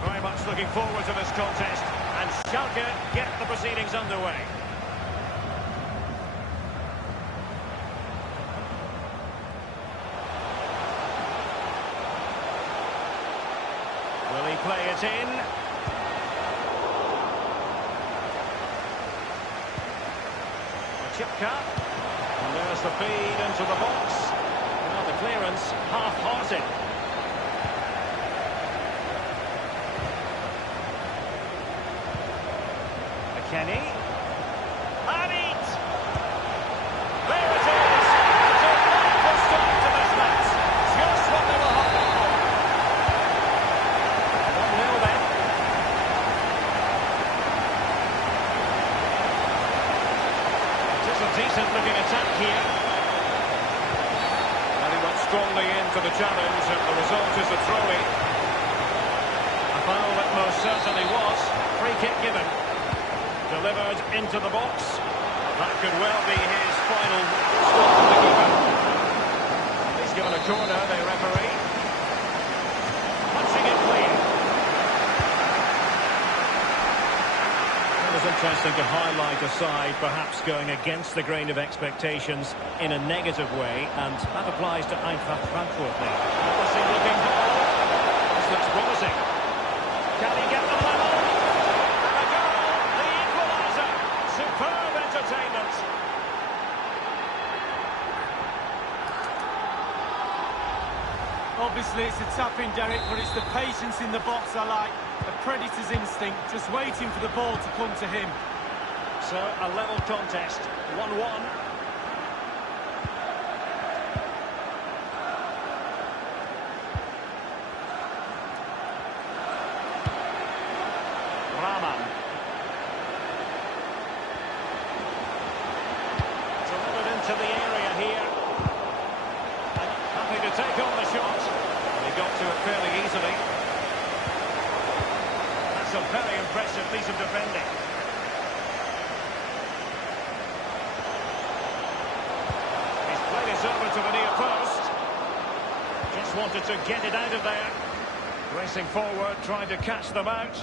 Very much looking forward to this contest, and Schalke get the proceedings underway. Will he play it in? Chipka. And there's the feed into the box. Now the clearance half-hearted. McKennie. And it! There it is! It's a wonderful start to this match. Just what they were hoping for. 1-0 then. It is a decent-looking attack here. And he went strongly into the challenge, and the result is a throw-in. A foul that most certainly was. Free kick given. Delivered into the box. That could well be his final stop from the keeper. He's given a corner, the referee. Punching it clean. It was interesting to highlight a side perhaps going against the grain of expectations in a negative way, and that applies to Eintracht Frankfurt now. Promising looking ball. This looks promising. Can he get the level? Superb entertainment. Obviously, it's a tap-in, Derek, but it's the patience in the box I like. A predator's instinct, just waiting for the ball to come to him. So, a level contest, 1-1. Rahman. Delivered into the area here. And happy to take on the shot. And he got to it fairly easily. That's a very impressive piece of defending. He's played it over to the near post. Just wanted to get it out of there. Racing forward, trying to catch them out.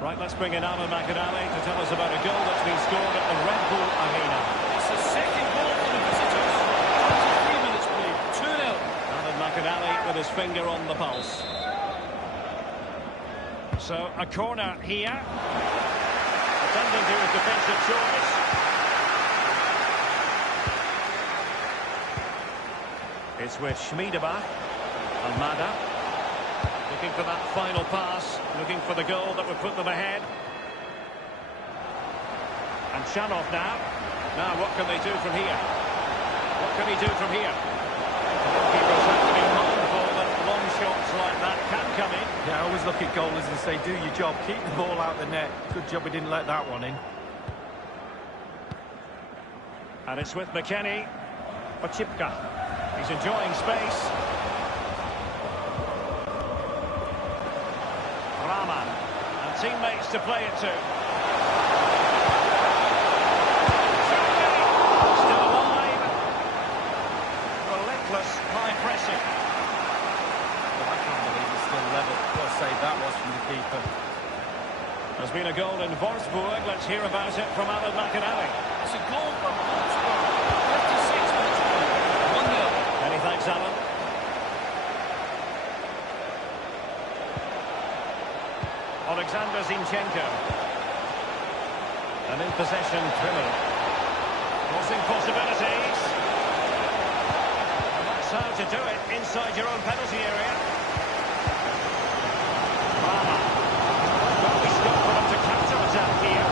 Right, let's bring in Alan McAnally to tell us about a goal that's been scored at the Red Bull Arena. It's the second goal for the visitors. 23 minutes played, 2-0. Alan McAnally with his finger on the pulse. So, a corner here. Attending to his defensive choice. It's with Schmiedebach. Almada. Looking for that final pass. Looking for the goal that would put them ahead. And Chanov now. Now, what can they do from here? What can he do from here? Keepers have to be mindful that long shots like that can come in. Yeah, I always look at goalers and say, do your job, keep the ball out the net. Good job he didn't let that one in. And it's with McKennie. For Chipka. He's enjoying space. Rahman. And teammates to play it to. Still alive. Relentless high pressing. Well, I can't believe it's still level. What a save that was from the keeper. There's been a goal in Wolfsburg. Let's hear about it from Alan McAnally. It's a goal from Wolfsburg. 56 minutes played, 1-0. Many thanks, Alan. Alexander Zinchenko. And in possession, Trimmer. Crossing possibilities. And that's how to do it inside your own penalty area. Fala. Well, we scope for them to counter-attack here.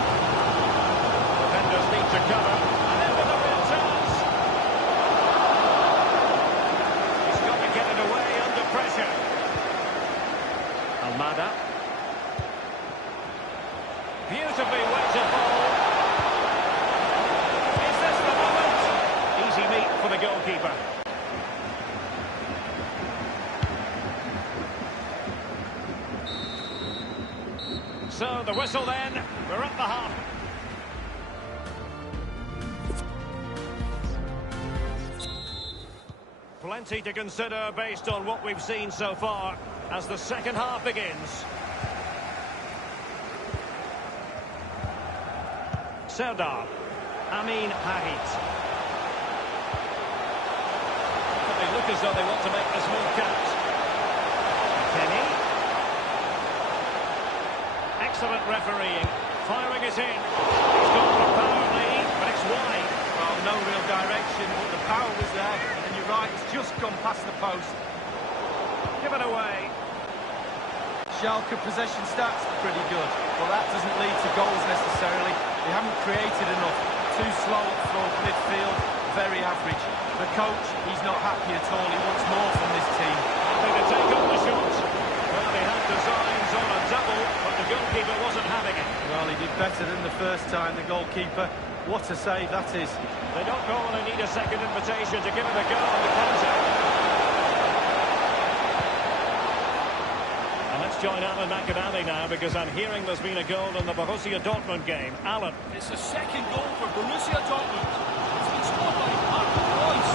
Defenders need to cover. And then with a real chance. He's got to get it away under pressure. Almada. Beautifully weighted ball. Is this the moment? Easy meat for the goalkeeper. So the whistle then. We're at the half. Plenty to consider based on what we've seen so far as the second half begins. Serdar. Amin Harit. They look as though they want to make this move count. Kenny. Excellent refereeing. Firing it in. He's gone for power lead, but it's wide. Well, no real direction, but the power was there. And you're right, it's just gone past the post. Give it away. Schalke possession stats pretty good, but that doesn't lead to goals necessarily. They haven't created enough. Too slow up front, midfield, very average. The coach, he's not happy at all. He wants more from this team. Happy to take on the shot. Well, they had designs on a double, but the goalkeeper wasn't having it. Well, he did better than the first time, the goalkeeper. What a save that is. They don't go on and need a second invitation to give it a go on the counter. And let's join Alan McAnally now, because I'm hearing there's been a goal in the Borussia Dortmund game. Alan. It's the second goal for Borussia Dortmund. It's been scored by Marco Reus.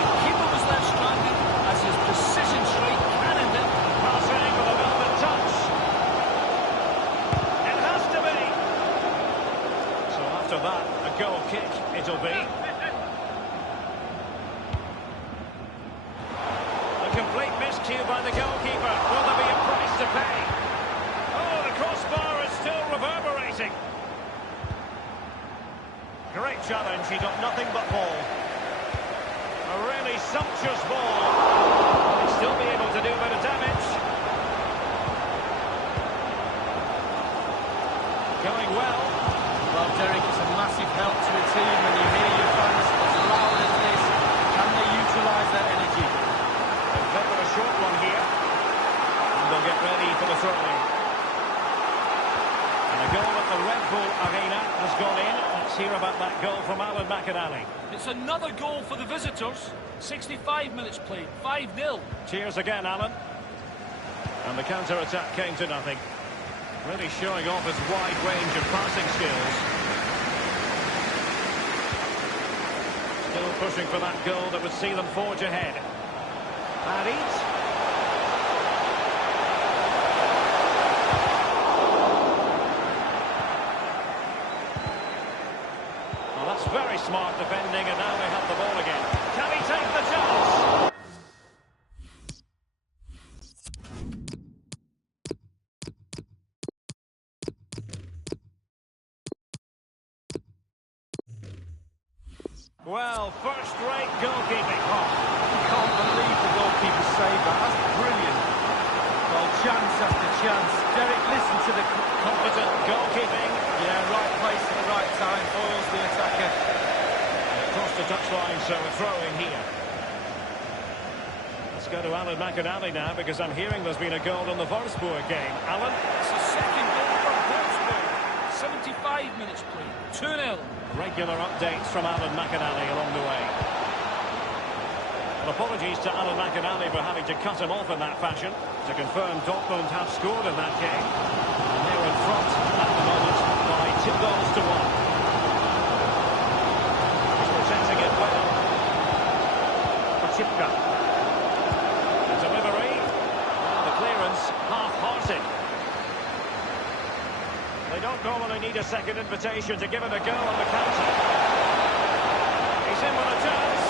The keeper was left stranded as his precision strike cannoned it. Passing with a velvet touch. It has to be. So after that, a goal kick it'll be. A complete miscue by the goalkeeper. Will there be a price to pay? Oh, the crossbar is still reverberating. Great challenge, he got nothing but ball. A really sumptuous ball. He'll still be able to do a bit of damage. Going well. Well, Derek, it's a massive help to a team when you hear your fans as loud as this. Can they utilise that energy? They've played with a short one here. And they'll get ready for the throw-in. And a goal at the Red Bull Arena has gone in. Let's hear about that goal from Alan McAnally. It's another goal for the visitors. 65 minutes played, 5-0. Cheers again, Alan. And the counter-attack came to nothing. Really showing off his wide range of passing skills. Still pushing for that goal that would see them forge ahead. Harit. Well, that's very smart defending, and now they have the ball again. Can he take the chance? Well, first-rate goalkeeping. Oh, you can't believe the goalkeeper saved that. That's brilliant. Well, chance after chance. Derek, listen to the Competent goalkeeping. Yeah, right place at the right time. Foils the attacker. Across the touchline, so a throw-in here. Let's go to Alan McAnally now, because I'm hearing there's been a goal in the Wolfsburg game. Alan? It's the second goal for Wolfsburg. 75 minutes played, 2-0. Regular updates from Alan McAnally along the way. Well, apologies to Alan McAnally for having to cut him off in that fashion. To confirm, Dortmund have scored in that game. And they're in front at the moment by 2-1. He's protecting it well. Chipka. The delivery. The clearance half-hearted. They don't normally need a second invitation to give it a go on the counter. He's in with a chance.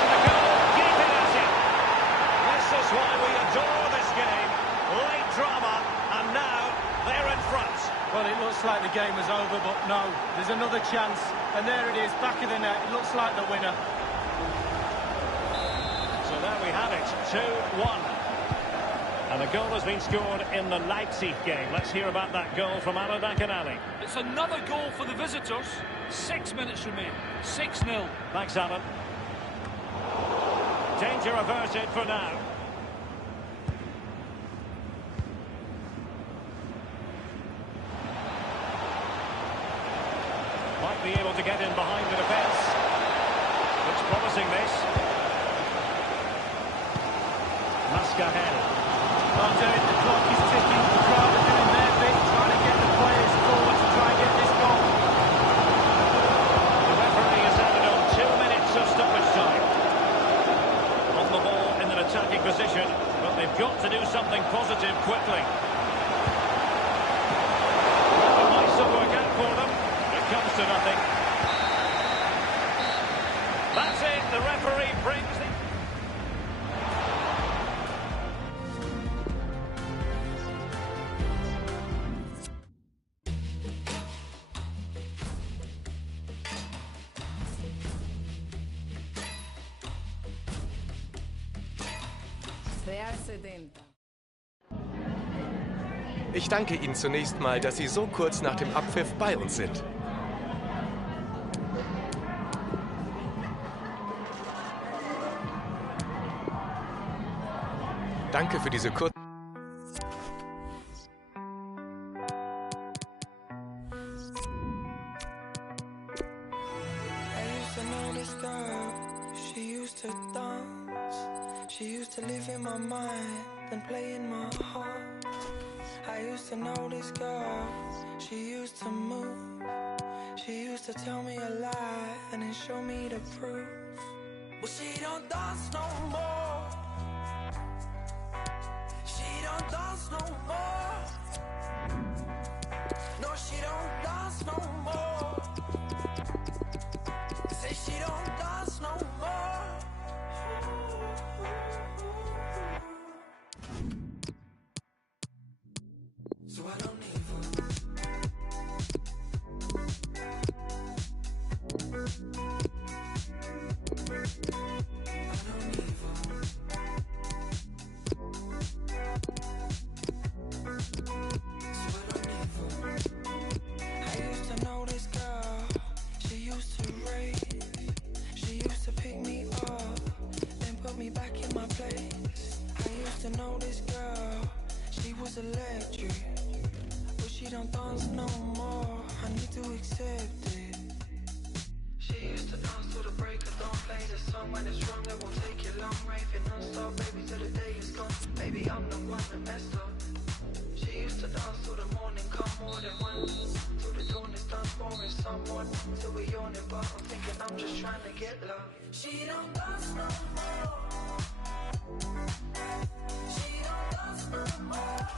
And the goal, keeping at it. This is why we adore this game. Late drop. Well, it looks like the game was over, but no, there's another chance. And there it is, back of the net. It looks like the winner. So there we have it, 2-1. And a goal has been scored in the Leipzig game. Let's hear about that goal from Alada Ali. It's another goal for the visitors. 6 minutes remain. 6-0. Thanks, Alan. Danger averted for now. Might be able to get in behind the defence. Looks promising, this. Mascahel. Well, Derek, the clock is ticking. The crowd are doing their bit, trying to get the players forward to try and get this goal. The referee has added on 2 minutes of stoppage time. On the ball in an attacking position, but they've got to do something positive quickly. It might still work out for them. It comes to nothing. That's it. The referee brings the... Ich danke Ihnen zunächst mal, dass Sie so kurz nach dem Abpfiff bei uns sind. Danke für diese kurze... She used to live in my mind and play in my heart. I used to know this girl, she used to move. She used to tell me a lie and then show me the proof. But she don't dance no more. She don't dance no more. No, she don't dance no more. Say she don't dance no more. So I don't need her. I don't need her. So I don't need her. I used to know this girl. She used to rave. She used to pick me up, then put me back in my place. I used to know this girl. She was electric. She don't dance no more, I need to accept it. She used to dance till the break of dawn. Play the song when it's wrong, it won't take you long. Raving non-stop, baby, till the day is gone. Baby, I'm the one that messed up. She used to dance till the morning come more than once. Till the dawn is done, boring someone. Till we own it, but I'm thinking I'm just trying to get love. She don't dance no more. She don't dance no more.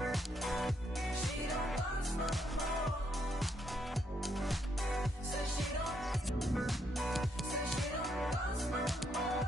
She don't dance no more. Say she don't dance no more.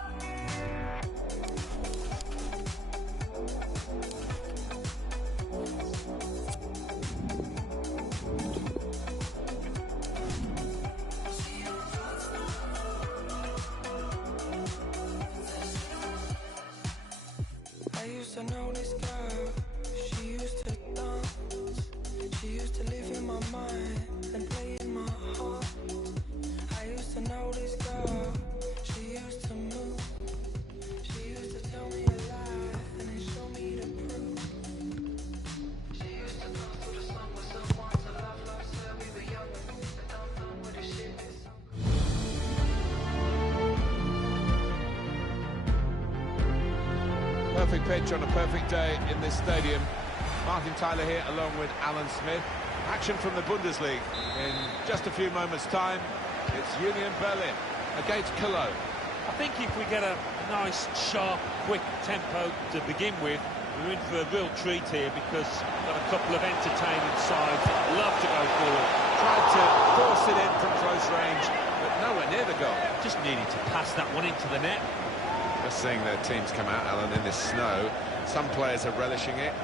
I used to know this girl. She used to dance. She used to live in my mind and play in my heart. I used to know this girl. She used to move. She used to tell me a lie and then show me the proof. She used to dance to the song with someone to love, said we were young and don't know what this shit is. Perfect pitch on a perfect day in this stadium. Martin Tyler here along with Alan Smith. Action from the Bundesliga in just a few moments' time. It's Union Berlin against Cologne. I think if we get a nice, sharp, quick tempo to begin with, we're in for a real treat here because we've got a couple of entertaining sides that love to go forward. Tried to force it in from close range, but nowhere near the goal. Just needed to pass that one into the net. Just seeing their teams come out, Alan, in this snow. Some players are relishing it.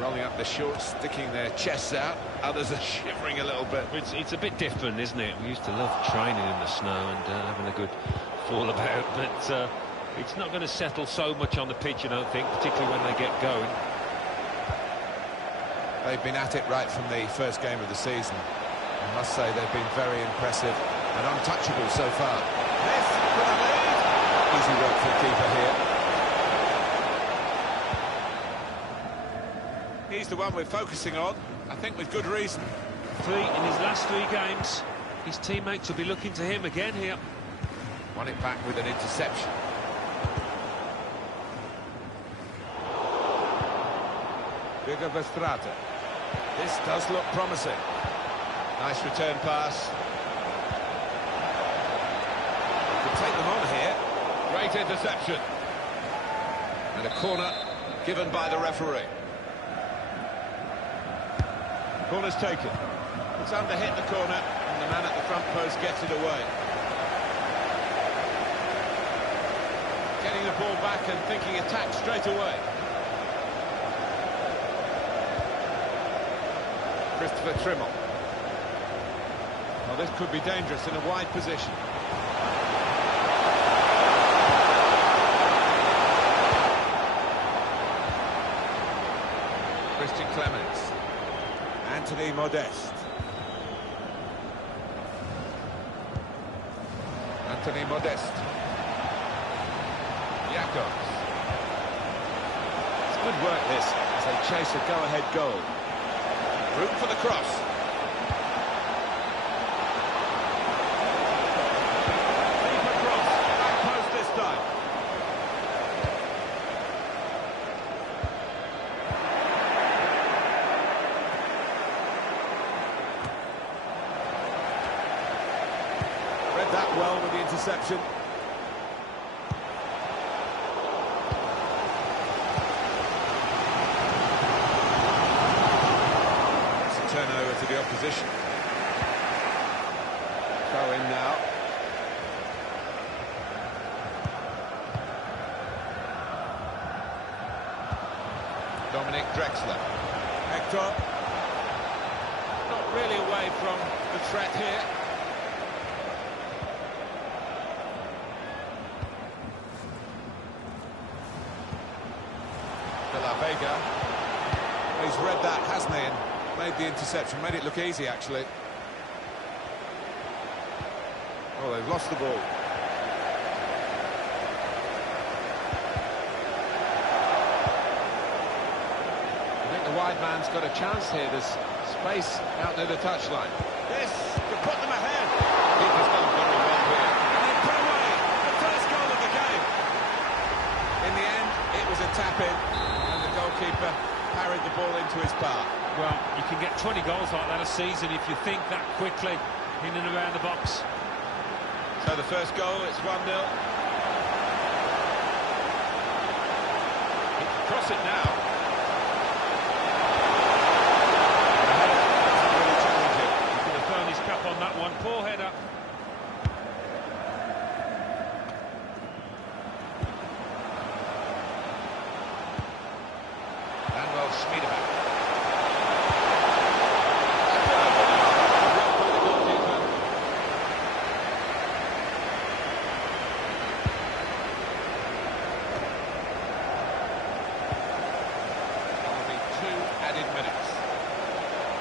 Rolling up the shorts, sticking their chests out. Others are shivering a little bit. It's a bit different, isn't it? We used to love training in the snow and having a good fall about, but it's not going to settle so much on the pitch, I don't think, particularly when they get going. They've been at it right from the first game of the season. I must say they've been very impressive and untouchable so far. This for the lead. Easy work for the keeper here. He's the one we're focusing on, I think with good reason. 3 in his last 3 games. His teammates will be looking to him again here. Won it back with an interception. Bigger Verstrata. This does look promising. Nice return pass. Could take them on here. Great interception. And a corner given by the referee. Corner's taken. It's under hit the corner, and the man at the front post gets it away. Getting the ball back and thinking attack straight away. Christopher Trimmel. Well, this could be dangerous in a wide position. Christian Clemens. Anthony Modeste. Anthony Modeste. Jacobs. It's good work this, as they chase a go-ahead goal. Room for the cross. Deep across, back post this time. Read that well with the interception. Turnover to the opposition. Throw in now. Dominic Drexler. Hector. Not really away from the threat here. De La Vega. He's read that, hasn't he? Made the interception, made it look easy, actually. Oh, they've lost the ball. I think the wide man's got a chance here. There's space out near the touchline. This could put them ahead. Keeper's done very well here. And they put away the first goal of the game. In the end, it was a tap-in, and the goalkeeper parried the ball into his path. Well, you can get 20 goals like that a season if you think that quickly in and around the box. So the first goal, it's 1-0. He can cross it now. Really challenging. He could have thrown his cap on that one. Poor header. Manuel Schmiedeback.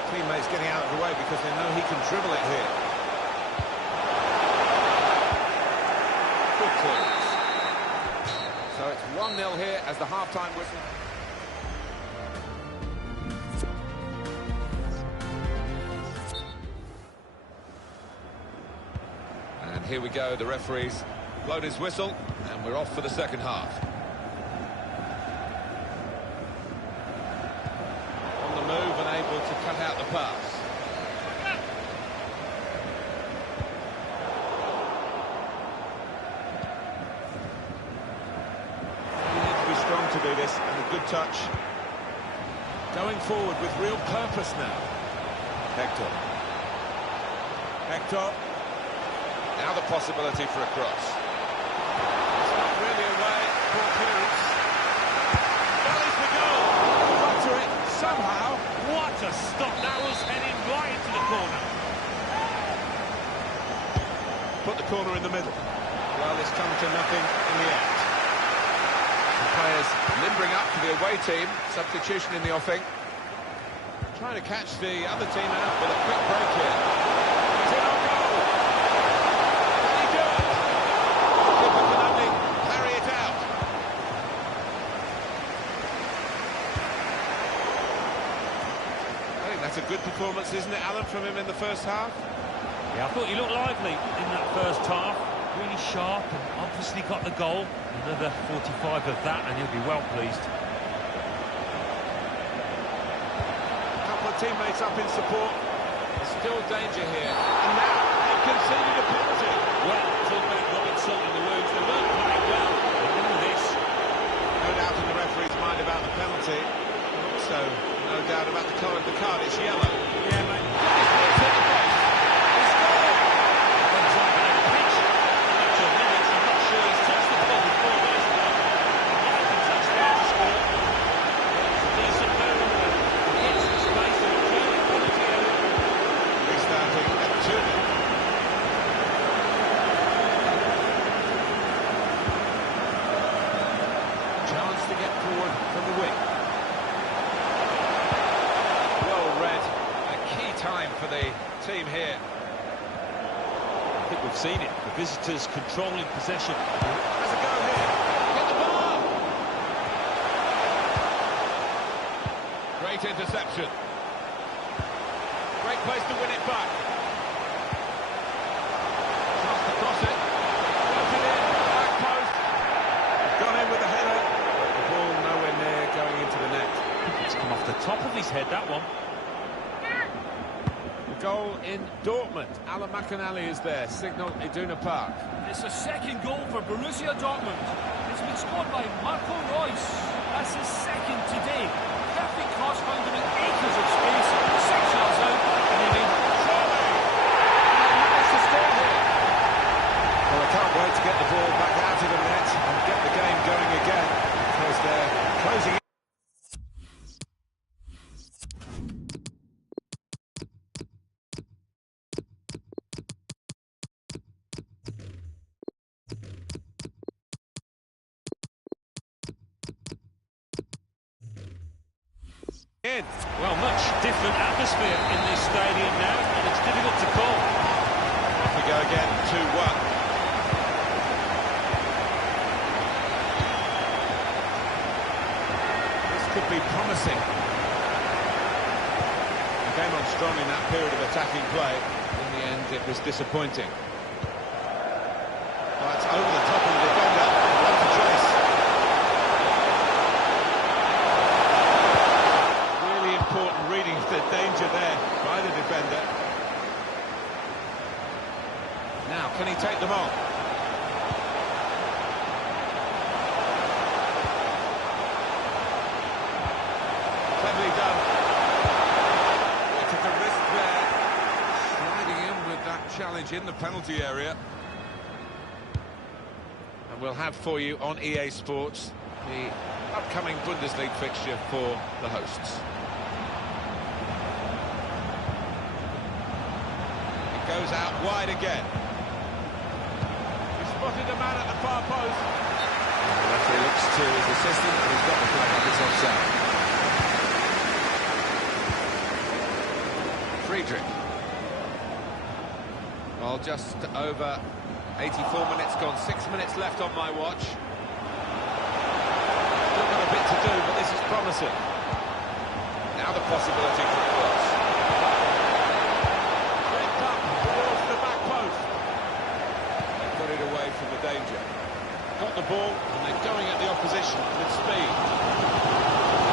Teammates getting out of the way because they know he can dribble it here. Good clearance. So it's 1-0 here as the half-time whistle. And here we go, the referee's blown his whistle, and we're off for the second half. Move and able to cut out the pass. You need to be strong to do this, and a good touch. Going forward with real purpose now. Hector. Hector. Now the possibility for a cross. It's not really away. Poor clearance. That is the goal. Got to it. Some players limbering up for the away team. Substitution in the offing. Trying to catch the other team out with a quick break here. He's in on goal. Can he do it? The keeper can only carry it out. I think that's a good performance, isn't it, Alan, from him in the first half? Yeah, I thought he looked lively in that first half. Really sharp and obviously got the goal. Another 45 of that and he'll be well pleased. A couple of teammates up in support. There's still danger here. And now they've conceded a penalty. Well, talk about rubbing salt in the wounds. They weren't playing well. They knew this. No doubt in the referee's mind about the penalty. And also, no doubt about the colour of the card. It's yellow. Yeah, mate. For the team here. I think we've seen it. The visitors controlling possession. Has a go here. Get the ball. Great interception. Great place to win it back. Tries to cross it. Puts it in. Back post. He's gone in with the header. But the ball nowhere near going into the net. It's come off the top of his head, that one. Goal in Dortmund. Alan McInally is there. Signal Iduna Park. It's a second goal for Borussia Dortmund. It's been scored by Marco Reus. That's his second today. Perfect cross found him in acres of space. 6 yards out, and he made surely. And managed to score here. Well, I can't wait to get the ball back out of the net and get the game going again, because they're closing it. Well, much different atmosphere in this stadium now, and it's difficult to call. Off we go again, 2-1. This could be promising. They came on strong in that period of attacking play. In the end, it was disappointing. Oh, it's over the top of the defender. What a chase. Important reading of the danger there by the defender. Now, can he take them on? Cleverly done. He took a risk there, sliding in with that challenge in the penalty area. And we'll have for you on EA Sports the upcoming Bundesliga fixture for the hosts. Goes out wide again. He spotted a man at the far post. And the referee looks to his assistant and he's got the flag up, it's offside. Friedrich. Well, just over 84 minutes gone, 6 minutes left on my watch. Still got a bit to do, but this is promising. Now the possibility for a cross. Away from the danger. Got the ball and they're going at the opposition with speed.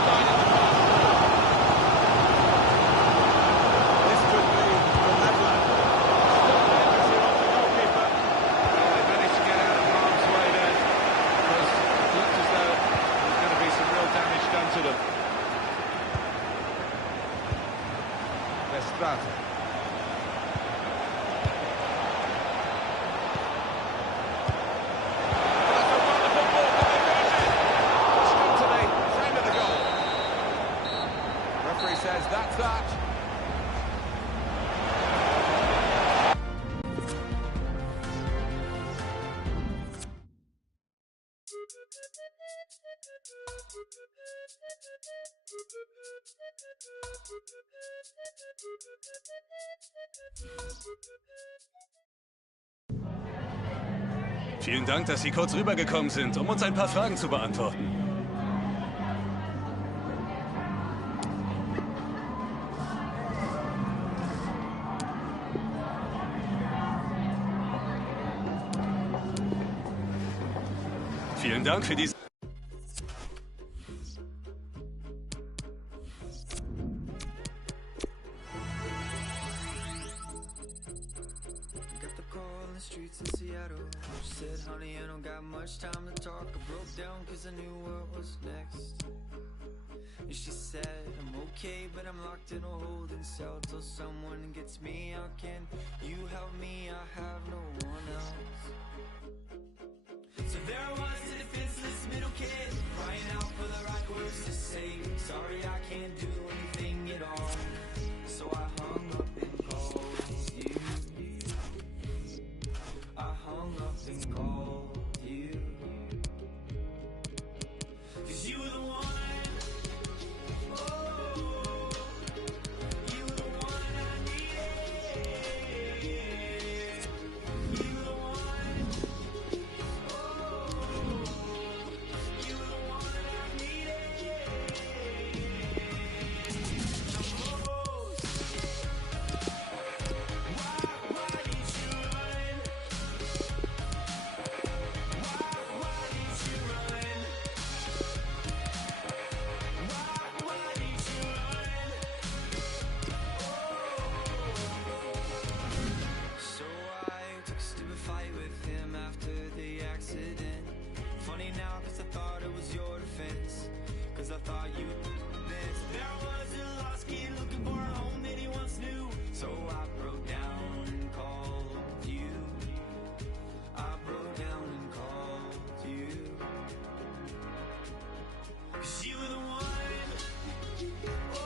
Right in the pass. This could be the leveller. Still dangerously off the goalkeeper. Well, they managed to get out of harm's way there because it looked as though there's going to be some real damage done to them. Verstraeten. Says that's that. Vielen Dank, dass Sie kurz rübergekommen sind, um uns ein paar Fragen zu beantworten. Vielen Dank für diese... Streets in Seattle. She said, honey, I don't got much time to talk. I broke down cause I knew what was next. And she said, I'm okay, but I'm locked in a holding cell till someone gets me out. Can you help me? I have no one else. So there was a defenseless middle kid crying out for the right words to say. Sorry, I can't do anything at all. So I hung up and called you. I hung up and called you. 'Cause you were the one. Oh, you were the one I needed. You were the one. Oh, you were the one I needed. The most. Why did you run? Why did you run? Why did you run? So I took a stupid fight with him after the accident. Funny now cause I thought it was your defense. Cause I thought you this. There was a lost kid looking for a home that he once knew. So I broke down and called you. I broke down and called you. 'Cause you were the one. Oh,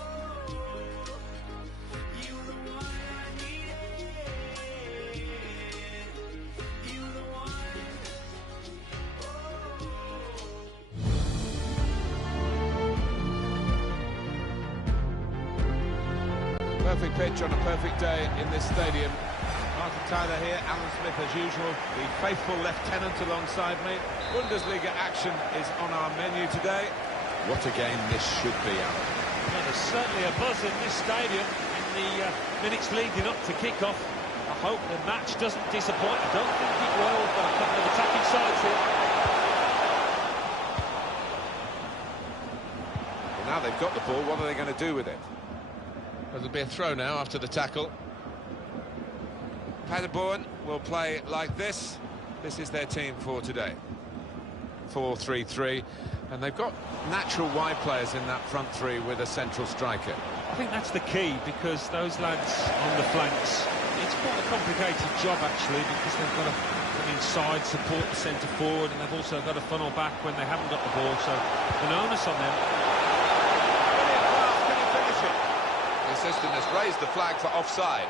you were the one I needed. You were the one. Perfect pitch on a perfect day in this stadium. Martin Tyler here, Alan Smith as usual, the faithful lieutenant alongside me. Bundesliga action is on our menu today. What a game this should be, Alan. Well, there's certainly a buzz in this stadium in the minutes leading up to kick-off. I hope the match doesn't disappoint. I don't think it will. We've got a couple of attacking sides here. Well, now they've got the ball, what are they going to do with it? There'll be a throw now after the tackle. Paderborn will play like this. This is their team for today. 4-3-3. And they've got natural wide players in that front three with a central striker. I think that's the key, because those lads on the flanks, it's quite a complicated job actually, because they've got to come inside, support the centre forward, and they've also got to funnel back when they haven't got the ball, so an onus on them. Brilliant pass, can he finish it? The assistant has raised the flag for offside.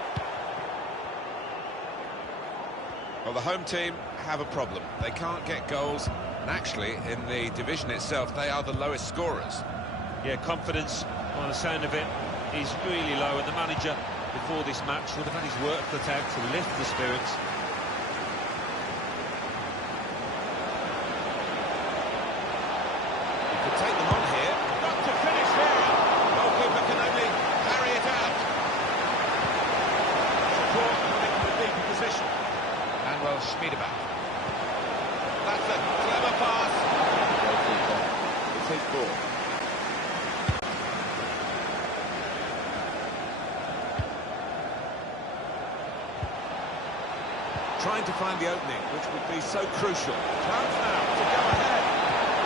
Well, the home team have a problem. They can't get goals, and actually, in the division itself, they are the lowest scorers. Yeah, confidence, by the sound of it, is really low, and the manager, before this match, would have had his work cut out to lift the spirits. You could take them on here. Not to finish here. Goalkeeper can only carry it out. Support coming from a deeper position. And well, Schmiedebach. That's a clever pass. Goalkeeper. It's his ball. Trying to find the opening, which would be so crucial. Chance now to go ahead.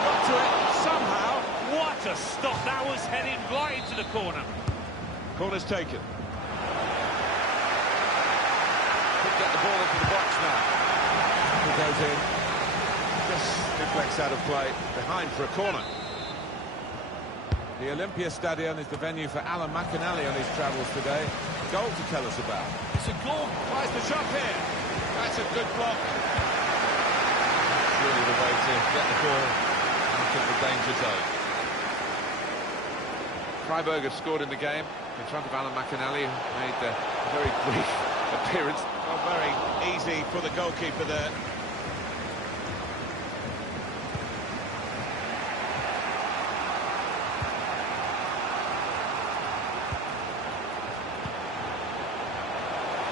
Got to it somehow. What a stop! That was heading right into the corner. Corner's taken. Could get the ball into the box now. He goes in. Just deflects out of play. Behind for a corner. The Olympia Stadion is the venue for Alan McInally on his travels today. A goal to tell us about. It's a goal. Tries the shot here. That's a good block. That's really the way to get the ball and back into the danger zone. Freiburg have scored in the game in front of Alan McInally, who made a very brief appearance. Not very easy for the goalkeeper there.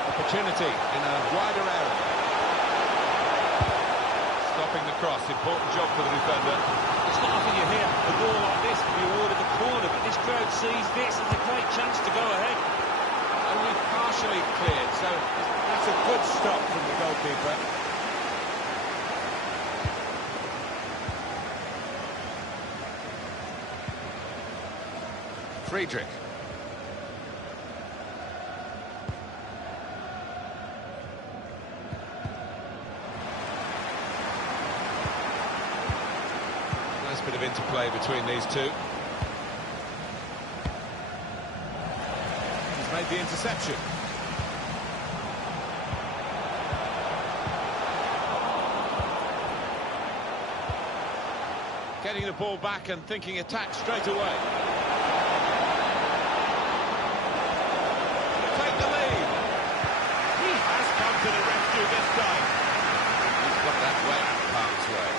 Opportunity in a wider area. Stopping the cross, important job for the defender. It's not often you hear a goal like this be awarded the corner, but this crowd sees this as a great chance to go ahead. Only partially cleared, so that's a good stop from the goalkeeper. Friedrich. Nice bit of interplay between these two. He's made the interception. Getting the ball back and thinking attack straight away. Take the lead. He has come to the rescue this time. He's got that way out of harm's way.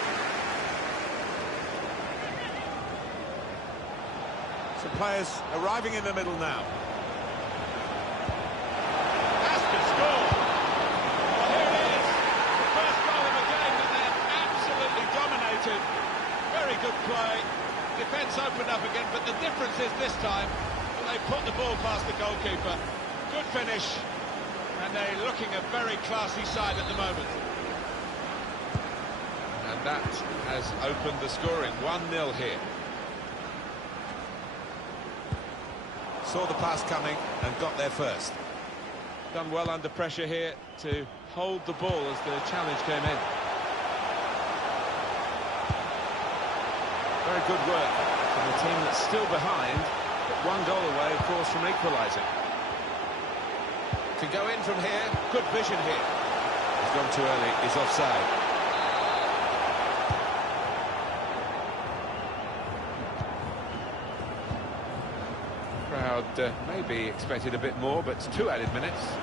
Some players arriving in the middle now. Has to score. Well, here it is. The first goal of the game, and they're absolutely dominated. Very good play. Defence opened up again, but the difference is this time they put the ball past the goalkeeper. Good finish, and they're looking a very classy side at the moment. And that has opened the scoring. 1-0 here. Saw the pass coming and got there first. Done well under pressure here to hold the ball as the challenge came in. Very good work from the team that's still behind, but one goal away, of course, from equalising. To go in from here, good vision here. He's gone too early, he's offside. Crowd maybe expected a bit more, but it's 2 added minutes.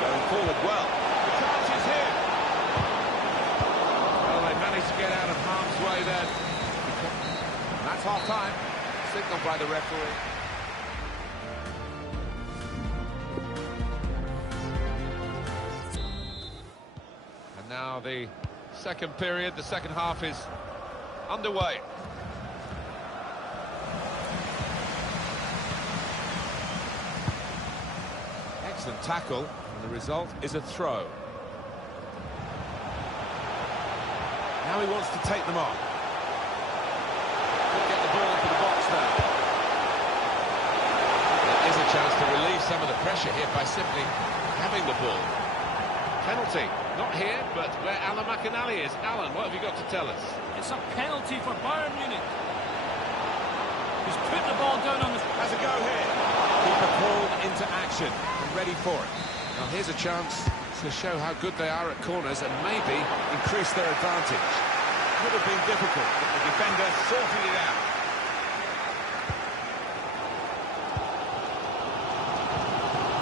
Going forward well. The chance is here. To get out of harm's way then. And that's half-time. Signalled by the referee. And now the second period, the second half is underway. Excellent tackle, and the result is a throw. Now he wants to take them on. Could get the ball into the box now. There is a chance to relieve some of the pressure here by simply having the ball. Penalty, not here, but where Alan McInally is. Alan, what have you got to tell us? It's a penalty for Bayern Munich. He's put the ball down on the... Has a go here. Keeper called into action and ready for it. Now here's a chance to show how good they are at corners and maybe increase their advantage. Would have been difficult, but the defender sorting it out.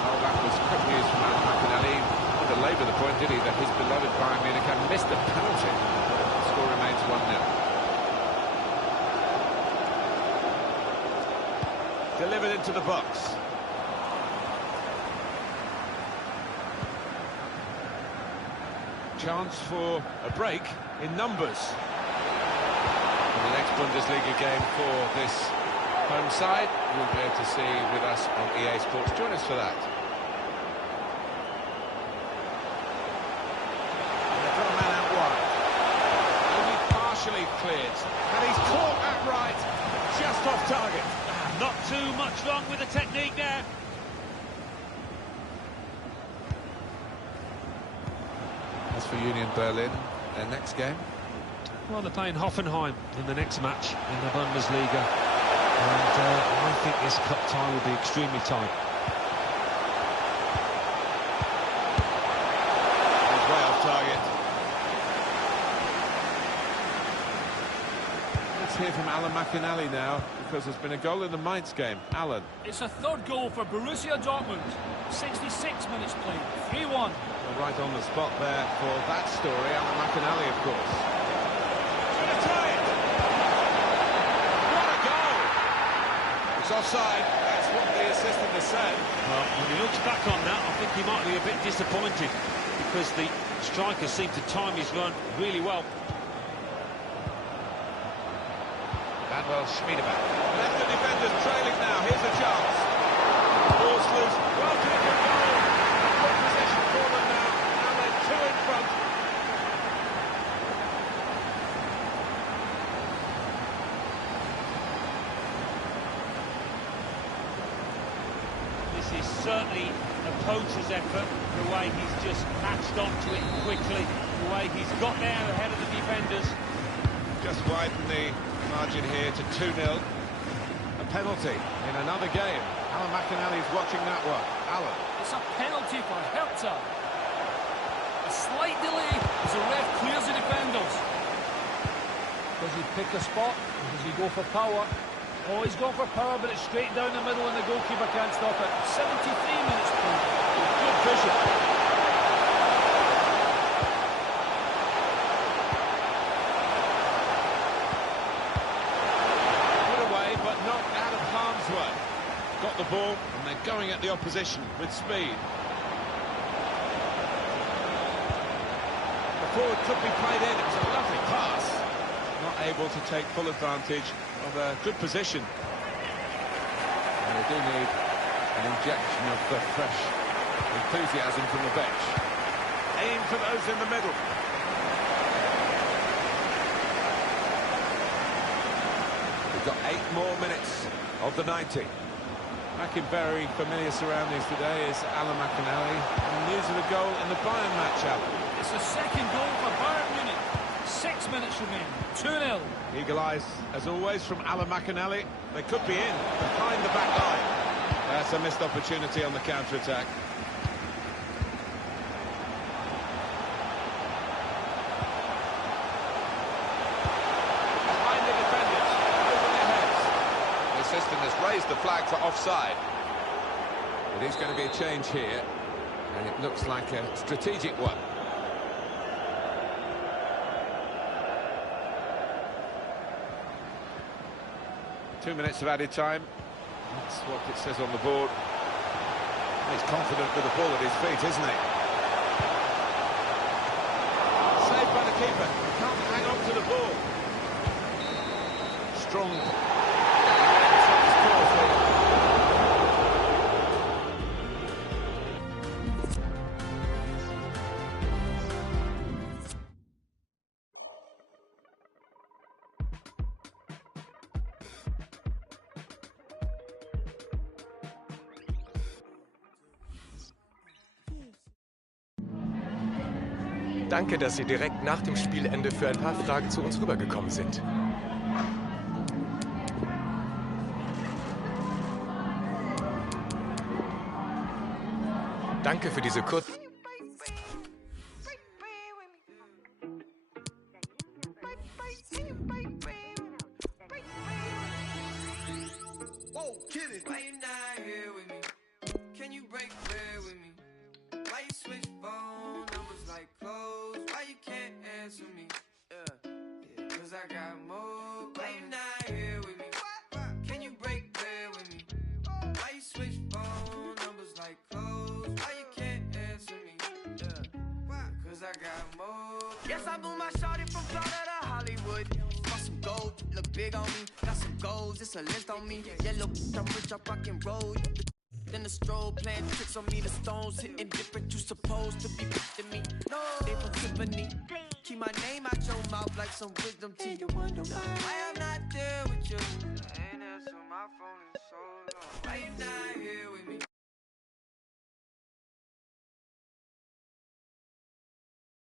Oh, that was quick news from Alan McInally. Not to labour the point, did he, that his beloved Bayern Munich had missed a penalty. The score remains 1-0. Delivered into the box. Chance for a break in numbers. In the next Bundesliga game for this home side, we'll be able to see with us on EA Sports. Join us for that. And they've got a man out wide. Only partially cleared. And he's caught that right, just off target. Not too much wrong with the technique there. As for Union Berlin, their next game? Well, they're playing Hoffenheim in the next match in the Bundesliga. And I think this cup tie will be extremely tight. He's way off target. hear from Alan McInally now, because there's been a goal in the Mainz game. Alan. It's a third goal for Borussia Dortmund. 66 minutes played, 3-1. Well, right on the spot there for that story, Alan McInally, of course. What a goal! It's offside, that's what the assistant has said. Well, when he looks back on that, I think he might be a bit disappointed, because the striker seemed to time his run really well. Manuel Schmiedeback. Left the defenders trailing now. Here's a chance. Ball's loose. Well taken goal. Good possession for them now. Now they're two in front. This is certainly a poacher's effort, the way he's just latched onto it quickly, the way he's got there ahead of the defenders. Just widen the margin here to 2-0. A penalty in another game. Alan McInally is watching that one. Alan. It's a penalty for Hertha. A slight delay as the ref clears the defenders. Does he pick a spot? Or does he go for power? Oh, he's gone for power, but it's straight down the middle and the goalkeeper can't stop it. 73 minutes played. Good vision. Got the ball, and they're going at the opposition with speed. The forward could be played in. It's a lovely pass. Not able to take full advantage of a good position. And they do need an injection of the fresh enthusiasm from the bench. Aim for those in the middle. We've got 8 more minutes of the 90. Back in very familiar surroundings today is Alan McInally. And news of a goal in the Bayern matchup. It's the second goal for Bayern Munich. 6 minutes remain. 2-0. Eagle eyes, as always, from Alan McInally. They could be in behind the back line. That's a missed opportunity on the counter-attack. Has raised the flag for offside. It is going to be a change here, and it looks like a strategic one. Two minutes of added time. That's what it says on the board. He's confident with the ball at his feet, isn't he? Saved by the keeper. He can't hang on to the ball. Strong. Danke, dass Sie direkt nach dem Spielende für ein paar Fragen zu uns rübergekommen sind. Danke für diese kurze... Yes, I blew my shorty from Florida to Hollywood. Got some gold, look big on me. Got some goals, it's a list on me. Yellow, I'm rich, I rock and roll. Then the strobe playing tricks on me. The stones hitting different, you supposed to be with me. No, they from Tiffany. Keep my name out your mouth like some wisdom teeth. You wonder why I'm not there with you. I ain't answer my phone in so long. Why you not here with me?